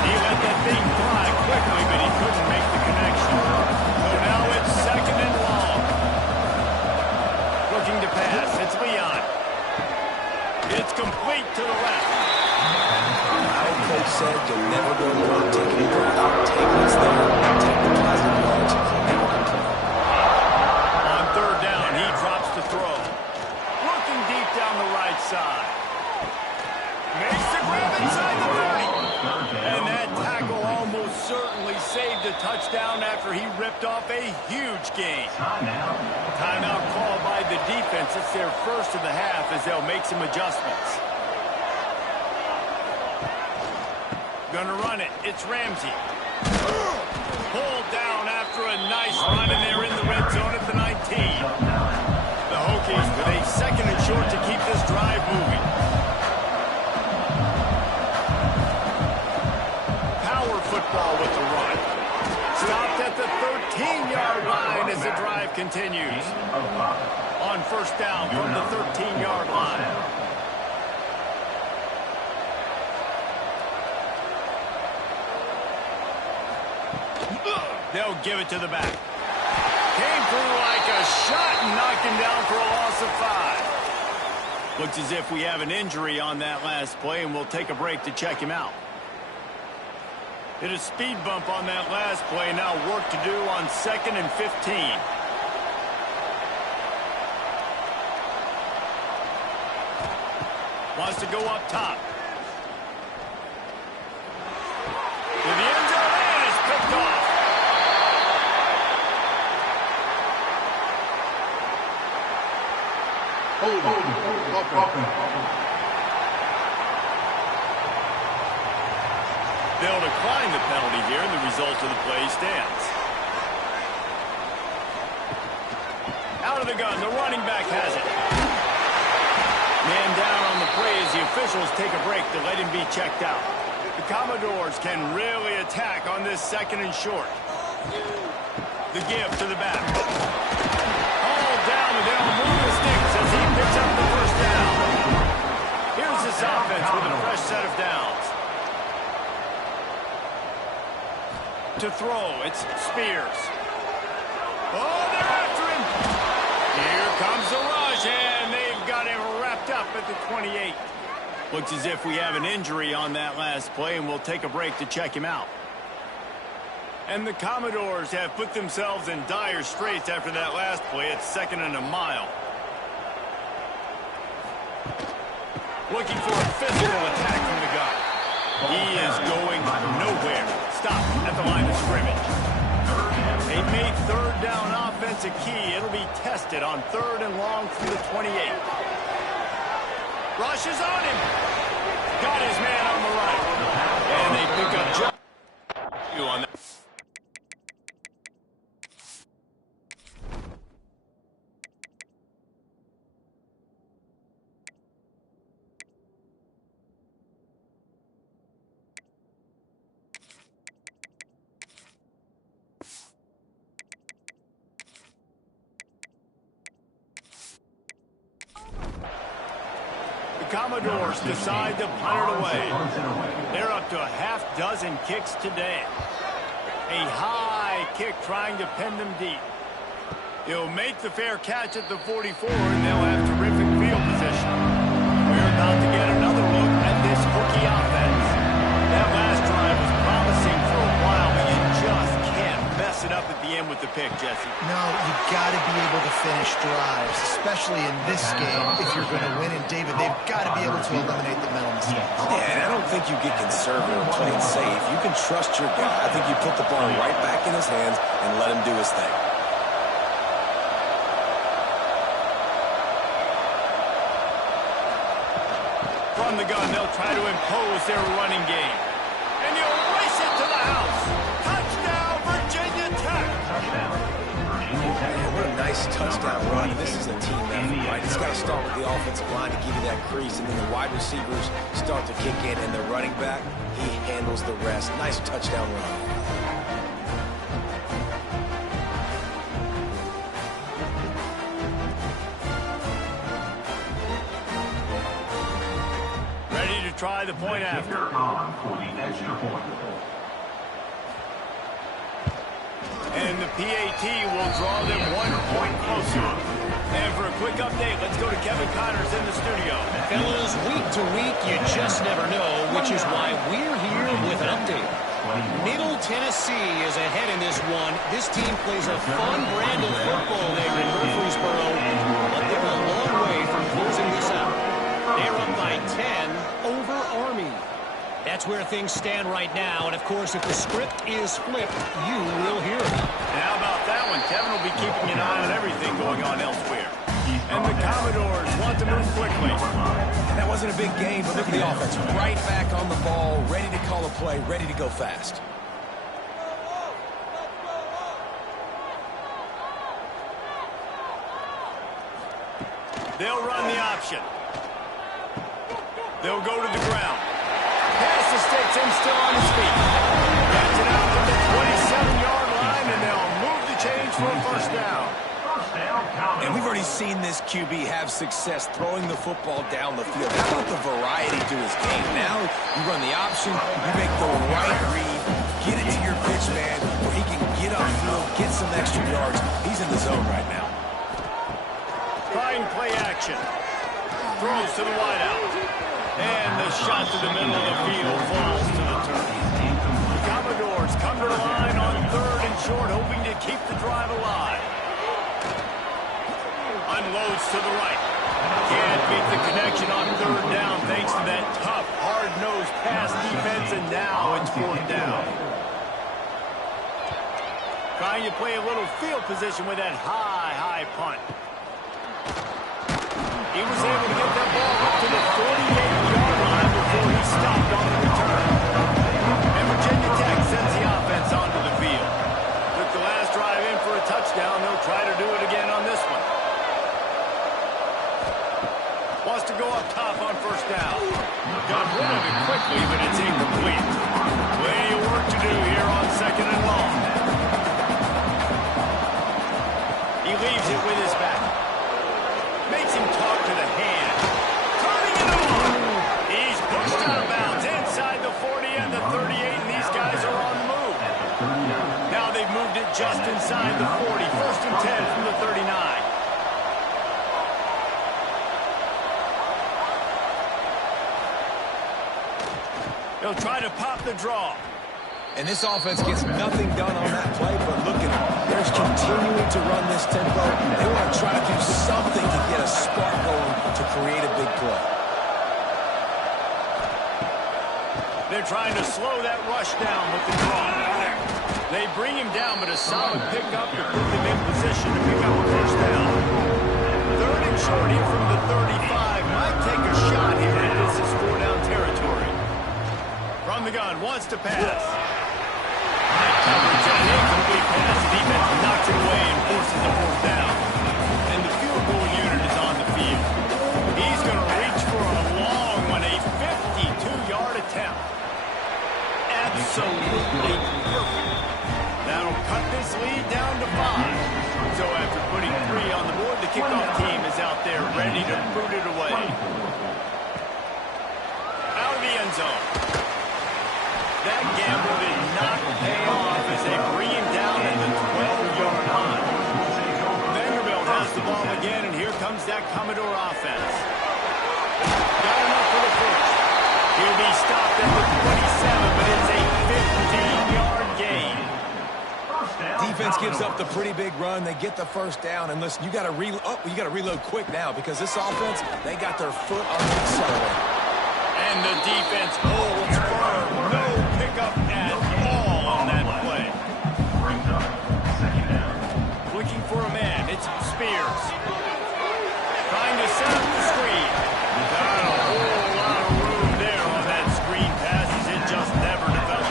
He let that thing fly quickly, but he couldn't make the connection. So now it's 2nd and long. Looking to pass. It's Leon. It's complete to the left. Our coach said you'll never go wrong taking a drive. Take what's there. Take the positive yards. Never complain. On 3rd down, he drops the throw. Looking deep down the right side. Makes the grab inside the 30. And that tackle almost certainly saved a touchdown after he ripped off a huge gain. Timeout called by the defense. It's their first of the half as they'll make some adjustments. Gonna run it. It's Ramsey. Pulled down after a nice run, and they're in the red zone at the 19. The Hokies with a 2nd and short to keep this drive moving. Power football with the run. Stopped at the 13-yard line as the drive continues. On 1st down from the 13-yard line. They'll give it to the back. Came through like a shot and knocked him down for a loss of 5. Looks as if we have an injury on that last play, and we'll take a break to check him out. Hit a speed bump on that last play. Now work to do on 2nd and 15. Wants to go up top. To the end zone, and it's picked off. They'll decline the penalty here, and the result of the play stands. Out of the gun, the running back has it. Man down on the play as the officials take a break to let him be checked out. The Commodores can really attack on this 2nd and short. The give to the back. All down, and they'll move the sticks as he picks up the 1st down. Here's this offense with a fresh set of downs. To throw, it's Spears. Oh, they're after him. Here comes the rush, and they've got him wrapped up at the 28. Looks as if we have an injury on that last play, and we'll take a break to check him out. And the Commodores have put themselves in dire straits after that last play. It's 2nd and a mile. Looking for a physical attack from the gun. He is going nowhere. Stop at the line of scrimmage. They made 3rd down offense a key. It'll be tested on 3rd and long from the 28. Rush is on him. Got his man on the right. And they pick up Joe on that. Commodores decide to punt it away. They're up to a half-dozen kicks today. A high kick trying to pin them deep. He'll make the fair catch at the 44, and they'll have terrific field position. We're about to get another look at this hooky offense. That last drive was promising for a while, but you just can't mess it up at the end with the pick, Jesse. No, you've got to be able to finish drives, especially in this game if you're going to win. And, David, they've got to be able to eliminate the mental mistakes. Yeah, and I don't think you get conservative and play it safe. You can trust your guy. I think you put the ball right back in his hands and let him do his thing. From the gun, they'll try to impose their running game. And you'll race it to the house. Touchdown, Virginia Tech. Man, what a nice touchdown run. And this is a team effort, right? It's got to start with the offensive line to give you that crease, and then the wide receivers start to kick in, and the running back, he handles the rest. Nice touchdown run. Try the point after. And the PAT will draw them 1 point closer. And for a quick update, let's go to Kevin Connors in the studio. Fellas, week to week, you just never know, which is why we're here with an update. Middle Tennessee is ahead in this one. This team plays a fun brand of football there in Murfreesboro, but they're a long way from closing this out. They're up by 10 over Army. That's where things stand right now, and of course, if the script is flipped, you will hear it. And how about that one? Kevin will be keeping an eye on everything going on elsewhere. And the Commodores want to move quickly. That wasn't a big game, but look at the offense. Right back on the ball, ready to call a play, ready to go fast. They'll run the option. They'll go to the ground. Pass the sticks in, still on his feet. Gets it out to the 27-yard line, and they'll move the chains for a first down. And we've already seen this QB have success throwing the football down the field. How about the variety to his game? Now you run the option, you make the right read, get it to your pitch man where he can get upfield, get some extra yards. He's in the zone right now. Trying play action. Throws to the wideout. And the shot to the middle of the field falls to the turf. The Commodores come to the line on 3rd and short, hoping to keep the drive alive. Unloads to the right. Can't beat the connection on 3rd down thanks to that tough, hard-nosed pass defense, and now it's 4th down. Trying to play a little field position with that high punt. He was able to get that ball up to the 48-yard line before he stopped on the return. And Virginia Tech sends the offense onto the field. Took the last drive in for a touchdown. They'll try to do it again on this one. Wants to go up top on 1st down. Got rid of it quickly, but it's incomplete. Plenty of work to do here on 2nd and long. He leaves it with his back. Makes him talk to the hand. Turning it on. He's pushed out of bounds inside the 40 and the 38, and these guys are on the move. Now they've moved it just inside the 40. 1st and 10 from the 39. They'll try to pop the draw. And this offense gets nothing done on that play, but look at them. They're continuing to run this tempo. They want to try to do something to get a spark going to create a big play. They're trying to slow that rush down with the draw. They bring him down, but a solid pickup to put them in position to pick up a 1st down. 3rd and short here from the 35. Might take a shot here if this is 4-down territory. From the gun, wants to pass. Coverage and an incomplete pass. The defense knocks it away and forces the 4th down. And the field goal unit is on the field. He's going to reach for a long one, a 52-yard attempt. Absolutely perfect. That'll cut this lead down to 5. So after putting 3 on the board, the kickoff team is out there ready to boot it away. zone. That gamble did not pay off as they bring him down at the 12-yard line. Vanderbilt has the ball again, and here comes that Commodore offense. Got enough for the first. He'll be stopped at the 27, but it's a 15-yard gain. Defense gives up the pretty big run. They get the first down, and listen, you got to reload quick now because this offense, they got their foot on the accelerator. And the defense holds firm. No pickup at all on that play. Looking for a man. It's Spears. Trying to set up the screen. Got a whole lot of room there on that screen pass as it just never developed.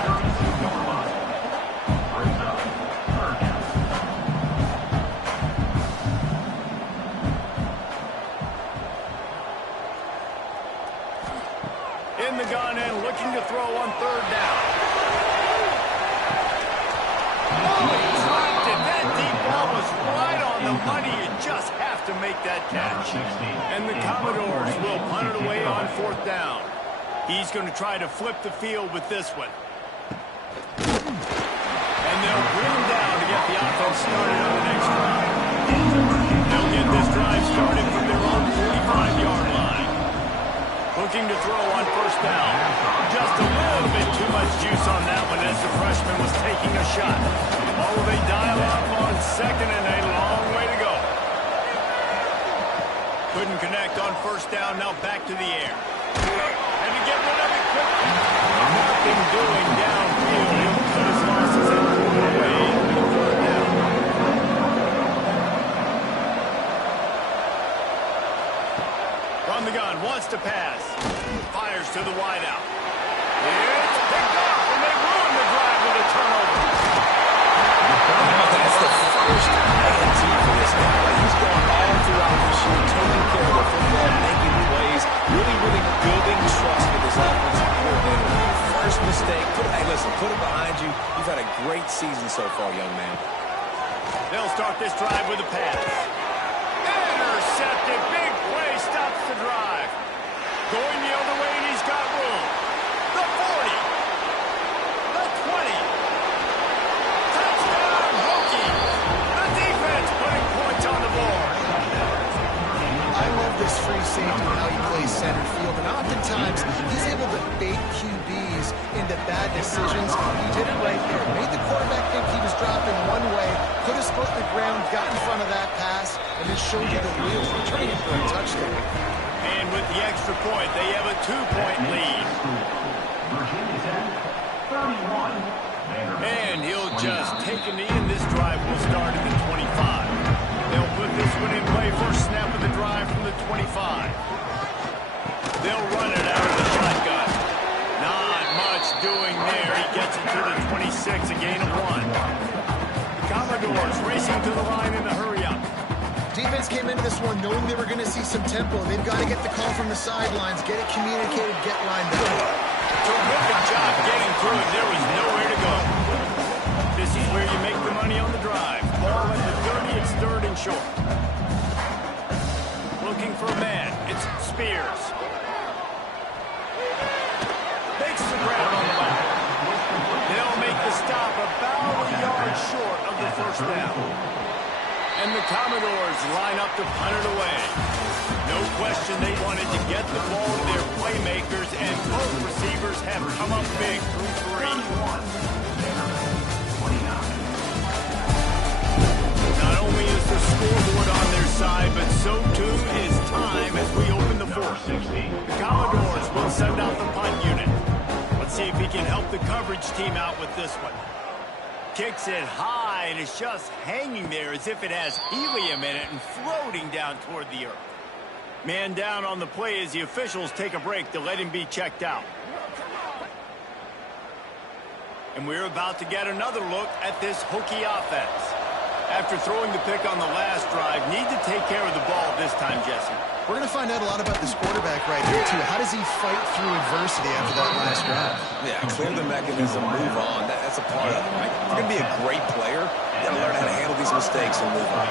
In the gun and looking to throw on third down. Oh, he dropped it. That deep ball was right on the money. You just have to make that catch. And the Commodores will punt it away on fourth down. He's going to try to flip the field with this one. And they'll bring him down to get the offense started on the next drive. They'll get this drive started from their own 45-yard line. Looking to throw on first down. Just a little bit too much juice on that one as the freshman was taking a shot. Oh, they dial up on second and a long way to go. Couldn't connect on first down, now back to the air. And to get rid of it quickly. Nothing doing downfield. He'll cut his losses and pull it away into third down. From the gun, wants to pass. Fires to the wideout. It's picked off, and they ruin the drive with a turnover. That's the first INT for this guy. He's going all throughout this year, taking care of the football, making plays, really building trust with his offensive coordinator. First mistake, hey, listen, put it behind you. You've had a great season so far, young man. They'll start this drive with a pass. Intercepted, big play, stops the drive. Going the other way, and he's got room. The 40. The 20. Touchdown, Hokies. The defense putting points on the board. I love this free safety and how he plays center field, and oftentimes he's able to bait QBs into bad decisions. He did it right there. Made the quarterback think he was dropping one way, put his foot in the ground, got in front of that pass, and then showed you the wheels, returning it for a touchdown. And with the extra point, they have a 2-point lead. And he'll just take a knee, and this drive will start at the 25. They'll put this one in play. First snap of the drive from the 25. They'll run it out of the shotgun. Not much doing there. He gets it to the 26, a gain of 1. Commodores racing to the line in the hurry-up. Defense came into this one knowing they were going to see some tempo. They've got to get the call from the sidelines, get it communicated, get lined up. Terrific job getting through it. There was nowhere to go. This is where you make the money on the drive. Ball at the 30, it's third and short. Looking for a man. It's Spears. Makes the grab on the back. They'll make the stop about a yard short of the first down. And the Commodores line up to punt it away. No question they wanted to get the ball to their playmakers, and both receivers have come up big through 3. Not only is the scoreboard on their side, but so too is time as we open the fourth. The Commodores will send out the punt unit. Let's see if he can help the coverage team out with this one. Kicks it high, and it's just hanging there as if it has helium in it and floating down toward the earth. Man down on the play as the officials take a break to let him be checked out. And we're about to get another look at this Hokie offense. After throwing the pick on the last drive, need to take care of the ball this time, Jesse. We're going to find out a lot about this quarterback right here, too. How does he fight through adversity after that last drive? Yeah, clear the mechanism, move on. That's a part of it, right? If you're going to be a great player, you got to learn how to handle these mistakes and move on.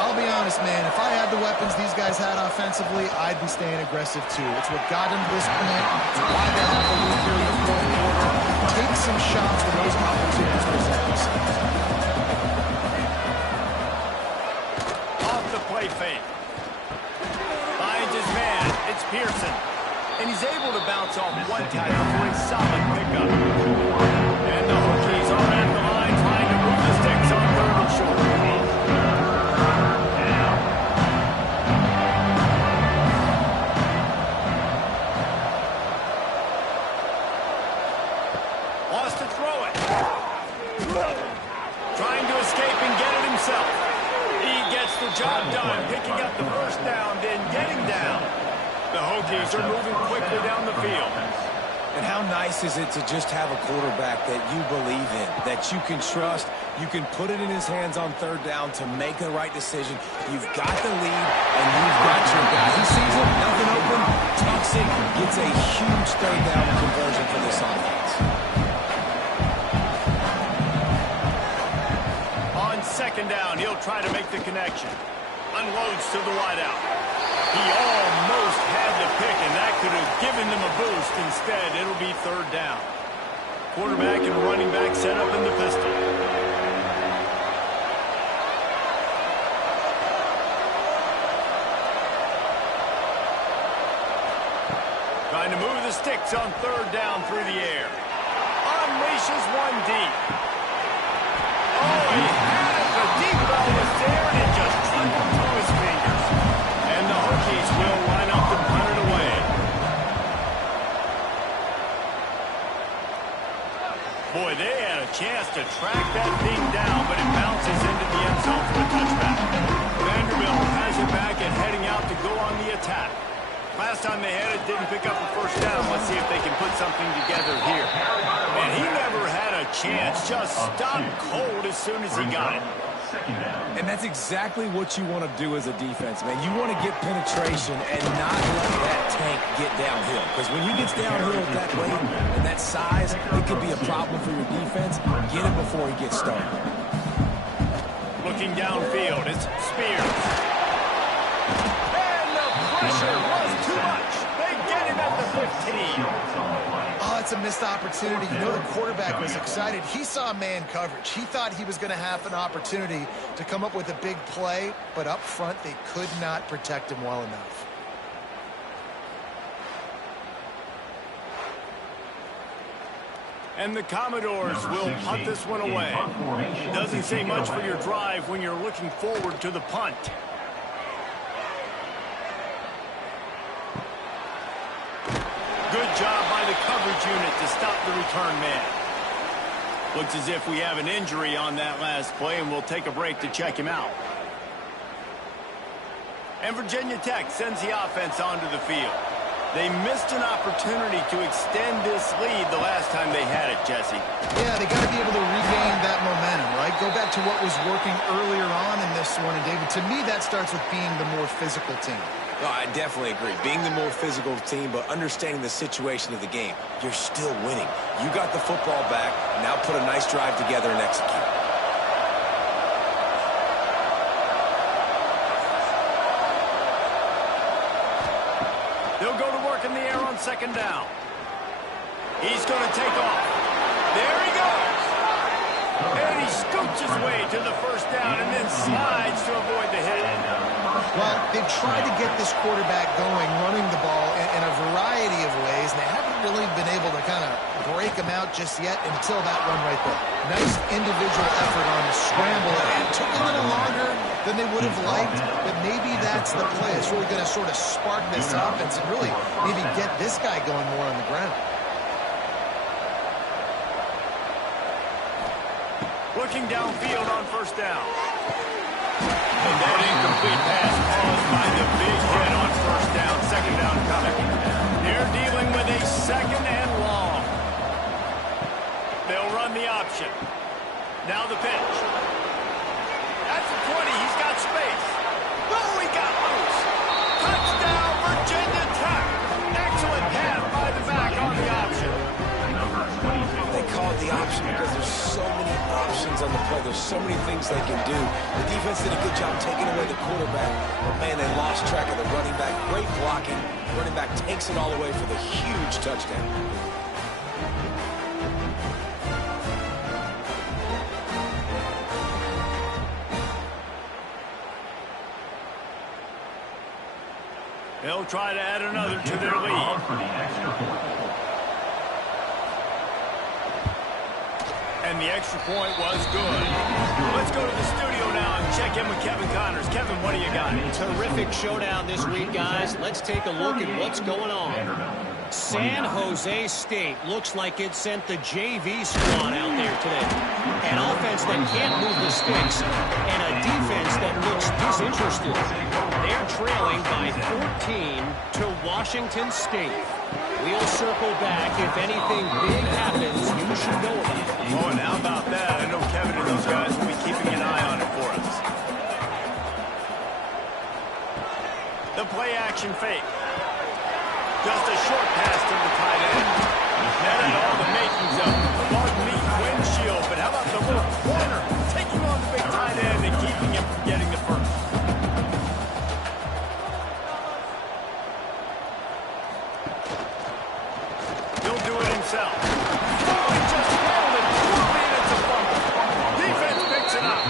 I'll be honest, man. If I had the weapons these guys had offensively, I'd be staying aggressive too. It's what got them to this point. It's why they have the lead here in the fourth quarter. Take some shots when those opportunities present themselves. Off the play fake. Finds his man. It's Pearson. And he's able to bounce off one tackle for a solid pickup. And the Hokies are at the line trying to move the sticks on third and short. Wants to throw it. Trying to escape and get it himself. He gets the job done, picking up the first down, then getting down. The Hokies are moving quickly down the field. And how nice is it to just have a quarterback that you believe in, that you can trust, you can put it in his hands on third down to make the right decision. You've got the lead, and you've got your guy. He sees it, nothing open, tucks it, gets a huge third down conversion for this offense. On second down, he'll try to make the connection. Unloads to the wideout. He almost had the pick, and that could have given them a boost. Instead, it'll be third down. Quarterback and running back set up in the pistol. Trying to move the sticks on third down through the air. Unleashes one deep. Oh, he had it. The deep ball was there, and it just trickled through his fingers. And the Hokies will line up and punt it away. Boy, they had a chance to track that thing down, but it bounces into the end zone for a touchback. Vanderbilt has it back and heading out to go on the attack. Last time they had it, didn't pick up a first down. Let's see if they can put something together here. And he never had a chance. Just stopped cold as soon as he got it. And that's exactly what you want to do as a defense, man. You want to get penetration and not let that tank get downhill. Because when he gets downhill at that weight and that size, it could be a problem for your defense. Get it before he gets started. Looking downfield, it's Spears. And the pressure was too much. They get him at the 15. Oh, it's a missed opportunity. You know the quarterback was excited. He saw man coverage. He thought he was going to have an opportunity to come up with a big play, but up front they could not protect him well enough. And the Commodores will punt this one away. Doesn't say much for your drive when you're looking forward to the punt. Good job by the coverage unit to stop the return man. Looks as if we have an injury on that last play, and we'll take a break to check him out. And Virginia Tech sends the offense onto the field. They missed an opportunity to extend this lead the last time they had it, Jesse. Yeah, they got to be able to regain that momentum, right? Go back to what was working earlier on in this one. And, David, to me, that starts with being the more physical team. No, I definitely agree. Being the more physical team, but understanding the situation of the game. You're still winning. You got the football back. Now put a nice drive together and execute. They'll go to work in the air on second down. He's going to take off. There he goes. And he scoots his way to the first down and then slides to avoid the hit. Well, they've tried to get this quarterback going, running the ball in a variety of ways, and they haven't really been able to kind of break him out just yet until that one right there. Nice individual effort on the scramble, and it took a little longer than they would have liked, but maybe that's the play. It's really going to sort of spark this offense and really maybe get this guy going more on the ground. Looking downfield on first down. And that incomplete pass caused by the big hit on first down. Second down coming. They're dealing with a second and long. They'll run the option. Now the pitch. That's the 20. He's got space. Oh, he got loose. Touchdown, Virginia Tech. Excellent pass by the back on the option. They call it the option because there's so many options on the play. There's so many things they can do. The defense did a good job taking away the quarterback. But, man, they lost track of the running back. Great blocking. Running back takes it all away for the huge touchdown. They'll try to add another to their lead. And the extra point was good. Let's go to the studio now and check in with Kevin Connors. Kevin, what do you got? Terrific showdown this week, guys. Let's take a look at what's going on. San Jose State looks like it sent the JV squad out there today. An offense that can't move the sticks and a defense that looks disinterested. They're trailing by 14 to Washington State. We'll circle back. If anything big happens, you should know about it. Oh, and how about that? I know Kevin and those guys will be keeping an eye on it for us. The play action fake. Just a short pass to the tight end. That had all the makings of bug meat windshield, but how about the little corner taking on the big tight end and keeping him from getting the first? He'll do it himself. Oh, he just held it poorly, and it's a fumble. Defense picks it up.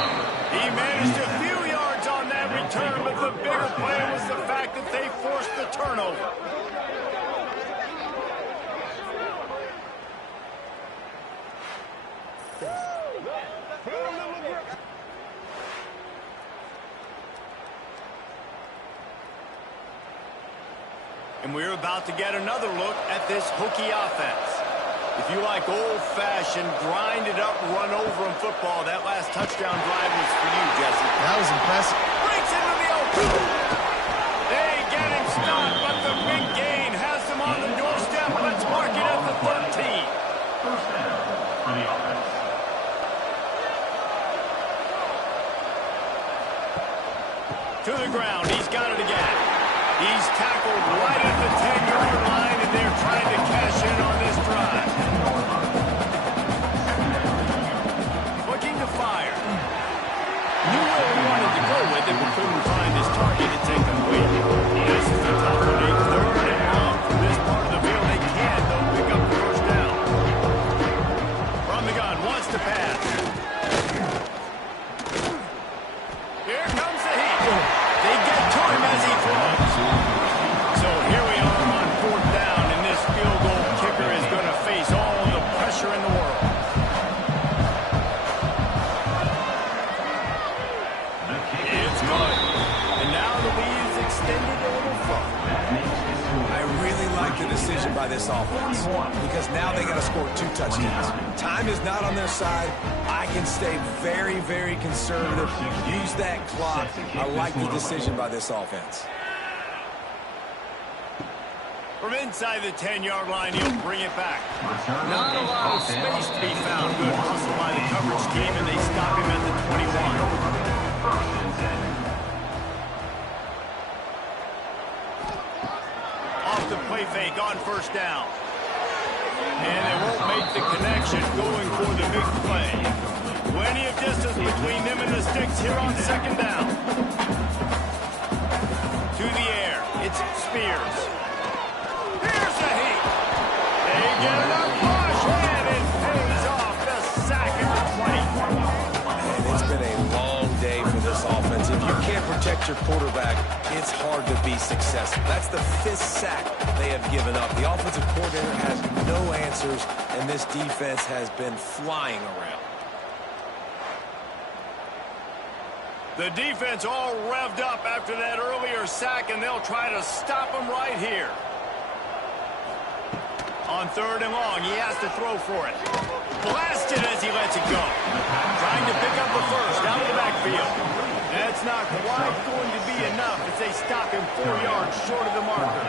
He managed a few yards on that return, but the bigger play was the fact that they forced the turnover. And we're about to get another look at this hooky offense. If you like old-fashioned, grind-it-up, run-over in football, that last touchdown drive was for you, Jesse. That was impressive. Breaks into the open. They get him stopped, but the big gain has them on the doorstep. Let's mark it at the 13. First down for the offense. To the ground. He's got it again. He's tackled right at the 10-yard line, and they're trying to cash in on this drive. Looking to fire. Knew where he wanted to go with it, but couldn't find his target to take him away. This is a tough one. A third and long from this part of the field. They can, though, pick up the first down. From the gun, wants to pass. Here comes the heat. They get to him as he throws. So here we are on fourth down, and this field goal kicker is going to face all the pressure in the world. It's good. And now the lead is extended a little further. I really like the decision by this offense because now they got to score 2 touchdowns. Time is not on their side. I can stay very, very conservative. Use that clock. I like the decision by this offense. From inside the 10-yard line, he'll bring it back. Not a lot of space to be found. Good hustle by the coverage team, and they stop him at the 21. Off the play fake on first down. And they won't make the connection going for the big play. Plenty of distance between them and the sticks here on second down. To the air. It's Spears. Here's the heat. They get it up rush, and it pays off the sack at the 20. Man, it's been a long day for this offense. If you can't protect your quarterback, it's hard to be successful. That's the 5th sack they have given up. The offensive coordinator has no answers, and this defense has been flying around. The defense all revved up after that earlier sack, and they'll try to stop him right here. On third and long, he has to throw for it. Blasted as he lets it go. Trying to pick up the first out of the backfield. That's not quite going to be enough as they stop him 4 yards short of the marker.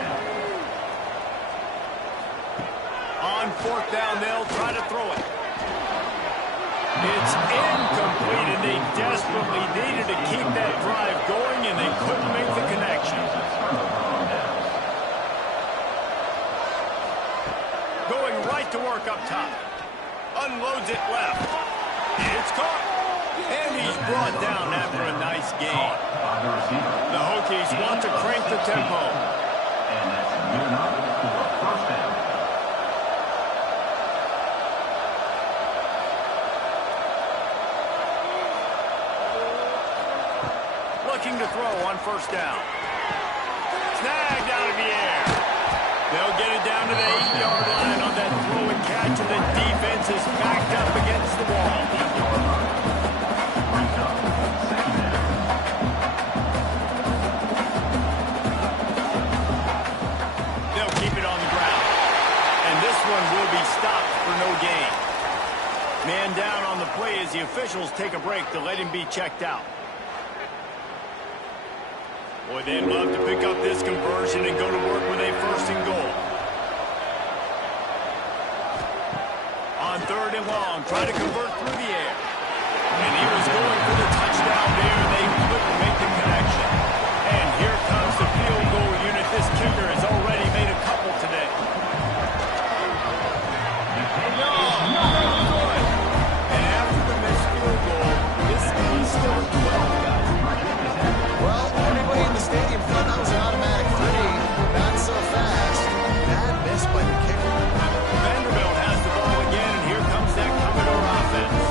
On fourth down, they'll try to throw it. It's incomplete, and they desperately needed to keep that drive going, and they couldn't make the connection. Going right to work up top. Unloads it left. It's caught. And he's brought down after a nice gain. By the receiver. The Hokies want to crank the tempo. And that's good enough for a first down. Looking to throw on first down. Snagged out of the air. They'll get it down to the 8-yard line on that throw and catch, and the defense is backed up against the wall. Brings up second down. They'll keep it on the ground. And this one will be stopped for no gain. Man down on the play as the officials take a break to let him be checked out. Boy, they'd love to pick up this conversion and go to work with a first and goal. On third and long, try to convert through the air. And he was going for the touchdown there, and they couldn't make the connection. And here comes the field goal unit. This kicker has already made a couple today. No, good. And after the missed field goal, this is still 12, guys. Well, everybody in the stadium thought that was an automatic 3. Not so fast. Bad miss by the kicker. Vanderbilt has the ball again, and here comes that Commodore offense.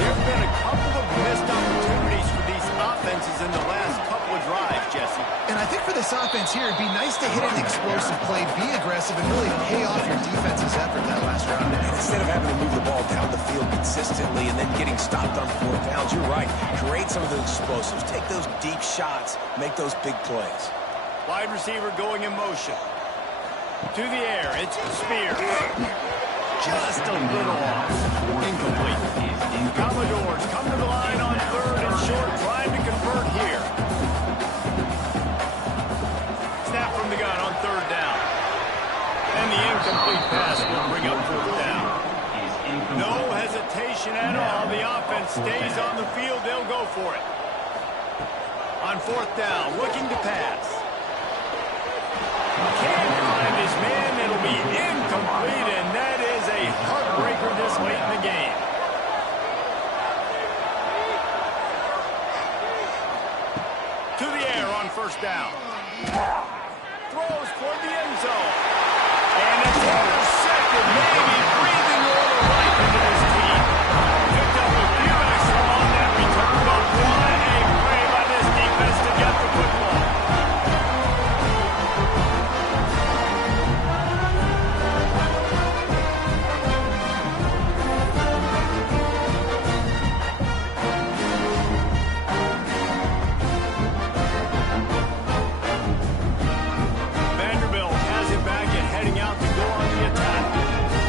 There have been a couple of missed opportunities for these offenses in the last couple of drives, Jesse. And I think for this offense here, it'd be nice to hit an explosive play, be aggressive, and really pay off your defense's effort that last drive. And instead of having to move the ball down the field consistently and then getting stopped on 4th downs, you're right. Create some of those explosives. Take those deep shots. Make those big plays. Wide receiver going in motion. To the air, it's Spears. Just a little off. Incomplete. Commodores come to the line on third and short, trying to convert here. Snap from the gun on third down. And the incomplete pass will bring up 4th down. No hesitation at all. The offense stays on the field. They'll go for it. On 4th down, looking to pass. Can't find his man. It'll be incomplete, and that is a heartbreaker this late in the game. To the air on first down. Throws toward the end zone. And it's intercepted, maybe breathing a little life into his team. Picked up a few extra on that return, but what a play by this defense to get the football. Vanderbilt has it back and heading out to go on the attack.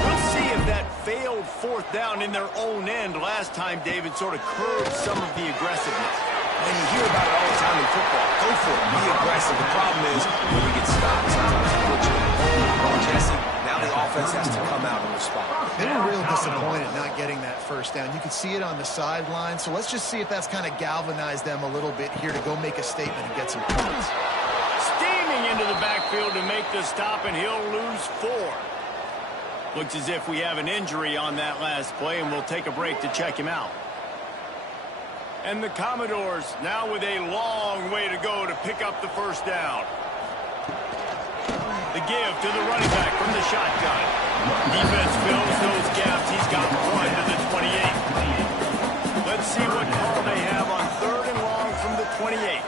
We'll see if that failed 4th down in their own end last time, David, sort of curbed some of the aggressiveness. And you hear about it all the time in football. Go for it. Be aggressive. The problem is when we get stopped, sometimes it puts you in a hole. Jesse, now the offense has to come out and respond. They were real disappointed not getting that first down. You could see it on the sideline, so let's just see if that's kind of galvanized them a little bit here to go make a statement and get some points. Steaming into the backfield to make the stop, and he'll lose 4. Looks as if we have an injury on that last play, and we'll take a break to check him out. And the Commodores now with a long way to go to pick up the first down. The give to the running back from the shotgun. Defense fills those gaps. He's got 1 to the 28. Let's see what call they have on third and long from the 28.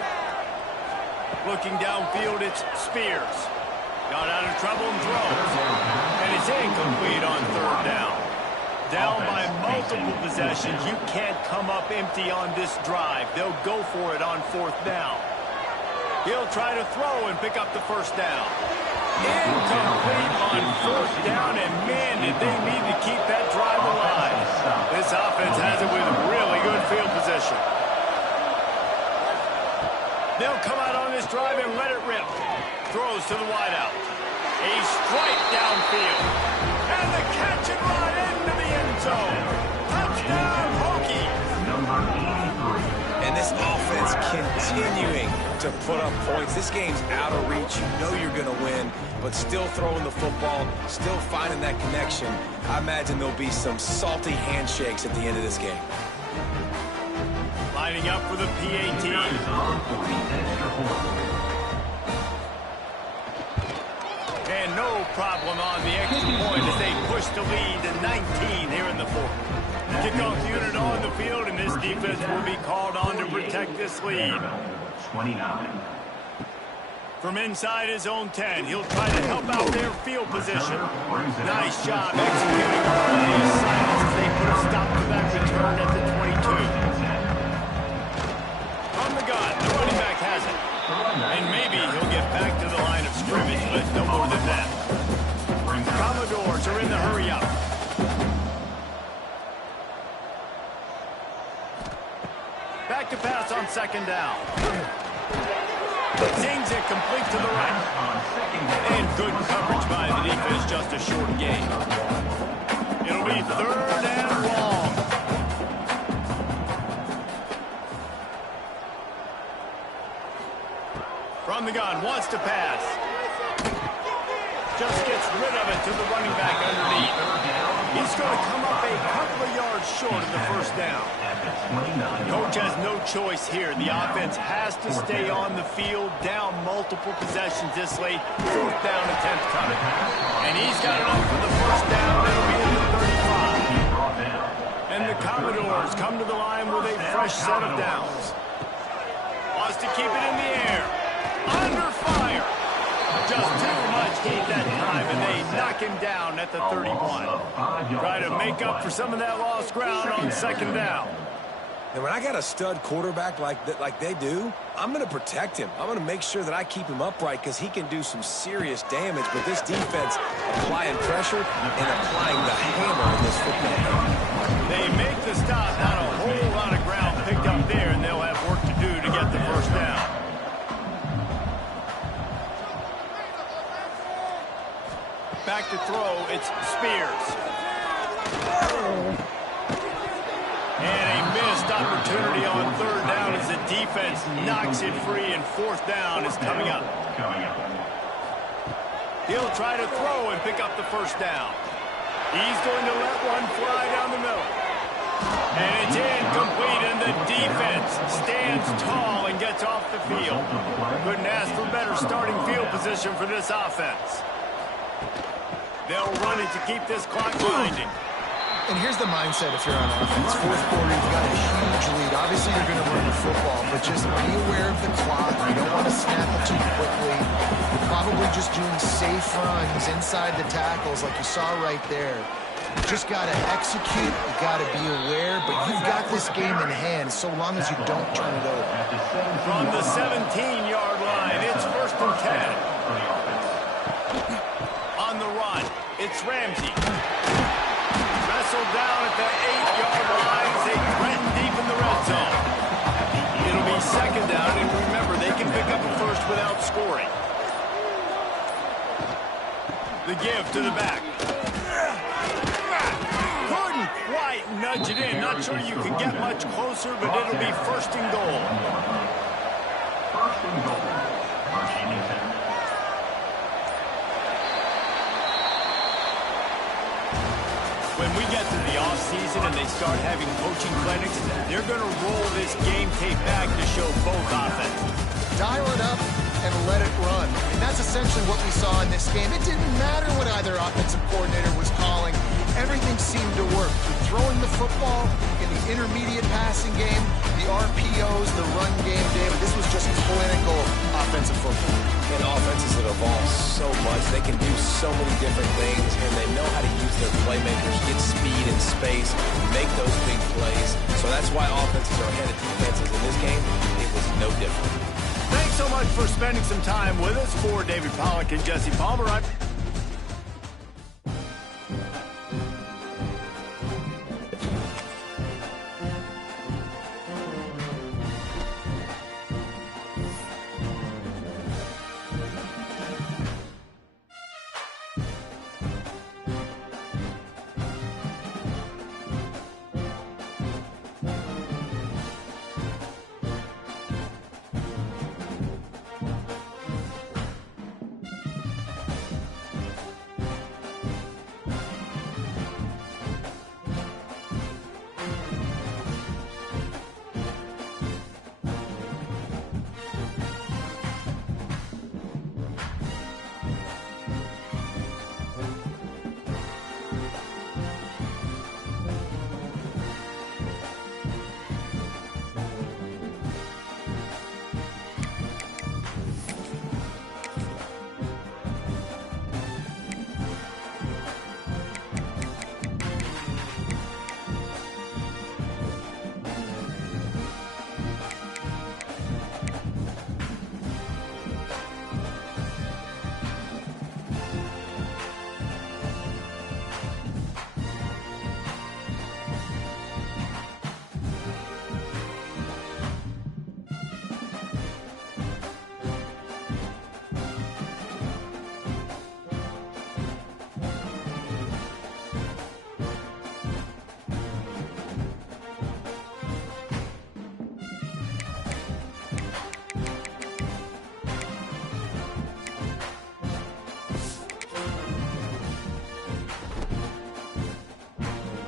Looking downfield, it's Spears. Got out of trouble and throws. And it's incomplete on third down. Down by multiple possessions. You can't come up empty on this drive. They'll go for it on 4th down. He'll try to throw and pick up the first down. Incomplete on 4th down, and man, did they need to keep that drive alive. This offense has it with really good field position. They'll come out on this drive and let it rip. Throws to the wideout. A strike downfield. And the catch and run into the end zone. Touchdown, Hokies. And this offense continuing to put up points. This game's out of reach. You know you're going to win, but still throwing the football, still finding that connection. I imagine there'll be some salty handshakes at the end of this game. Lining up for the PAT. And no problem on the extra point as they push the lead to 19 here in the fourth. Kickoff unit on the field, and this defense will be called on to protect this lead. 29. From inside his own 10, he'll try to help out their field position. Nice job executing on the assignments as they put a stop to that return at the 22. From the gun, the running back has it. And maybe he'll get back to the line of scrimmage, but no more than that. Commodores are in the hurry up. Back to pass on second down. Zings it complete to the right. And good coverage by the defense, just a short gain. It'll be third and long. From the gun, wants to pass. Just gets rid of it to the running back underneath. He's going to come up a couple of yards short of the first down. Coach has no choice here. The offense has to stay on the field, down multiple possessions this late. Fourth down attempt coming. And he's got enough for the first down. It'll be in the 35. And the Commodores come to the line with a fresh set of downs. Wants to keep it in the air. Under fire. Just too much heat that time, and they knock him down at the 31. Try to make up for some of that lost ground on second down. And when I got a stud quarterback like they do, I'm going to protect him. I'm going to make sure that I keep him upright because he can do some serious damage. But this defense applying pressure and applying the hammer in this football game. They make the stop. Not a whole lot of ground picked up there, and they'll have work to do to get the first down. Back to throw, it's Spears. And a missed opportunity on third down as the defense knocks it free, and fourth down is coming up. He'll try to throw and pick up the first down. He's going to let one fly down the middle. And it's incomplete, and the defense stands tall and gets off the field. Couldn't ask for better starting field position for this offense. They'll run it to keep this clock grinding. And here's the mindset if you're on offense. Fourth quarter, you've got a huge lead. Obviously, you're going to run the football, but just be aware of the clock. You don't want to snap it too quickly. You're probably just doing safe runs inside the tackles like you saw right there. You just got to execute. You got to be aware, but you've got this game in hand so long as you don't turn it over. From the 17-yard line, it's first and 10. On the run, it's Ramsey. Wrestled down at the 8-yard line as they threaten deep in the red zone. It'll be second down, and remember, they can pick up a first without scoring. The give to the back. Couldn't quite nudge it in. Not sure you can get much closer, but it'll be first and goal. First and goal. Virginia Tech. When we get to the offseason and they start having coaching clinics, they're going to roll this game tape back to show both offenses. Dial it up and let it run. And that's essentially what we saw in this game. It didn't matter what either offensive coordinator was calling. Everything seemed to work. Throwing the football in the intermediate passing game, the RPOs, the run game, David, this was just clinical offensive football. And offenses that evolve so much, they can do so many different things, and they know how to use their playmakers, get speed and space, make those big plays. So that's why offenses are ahead of defenses. In this game, it was no different. Thanks so much for spending some time with us. For David Pollack and Jesse Palmer,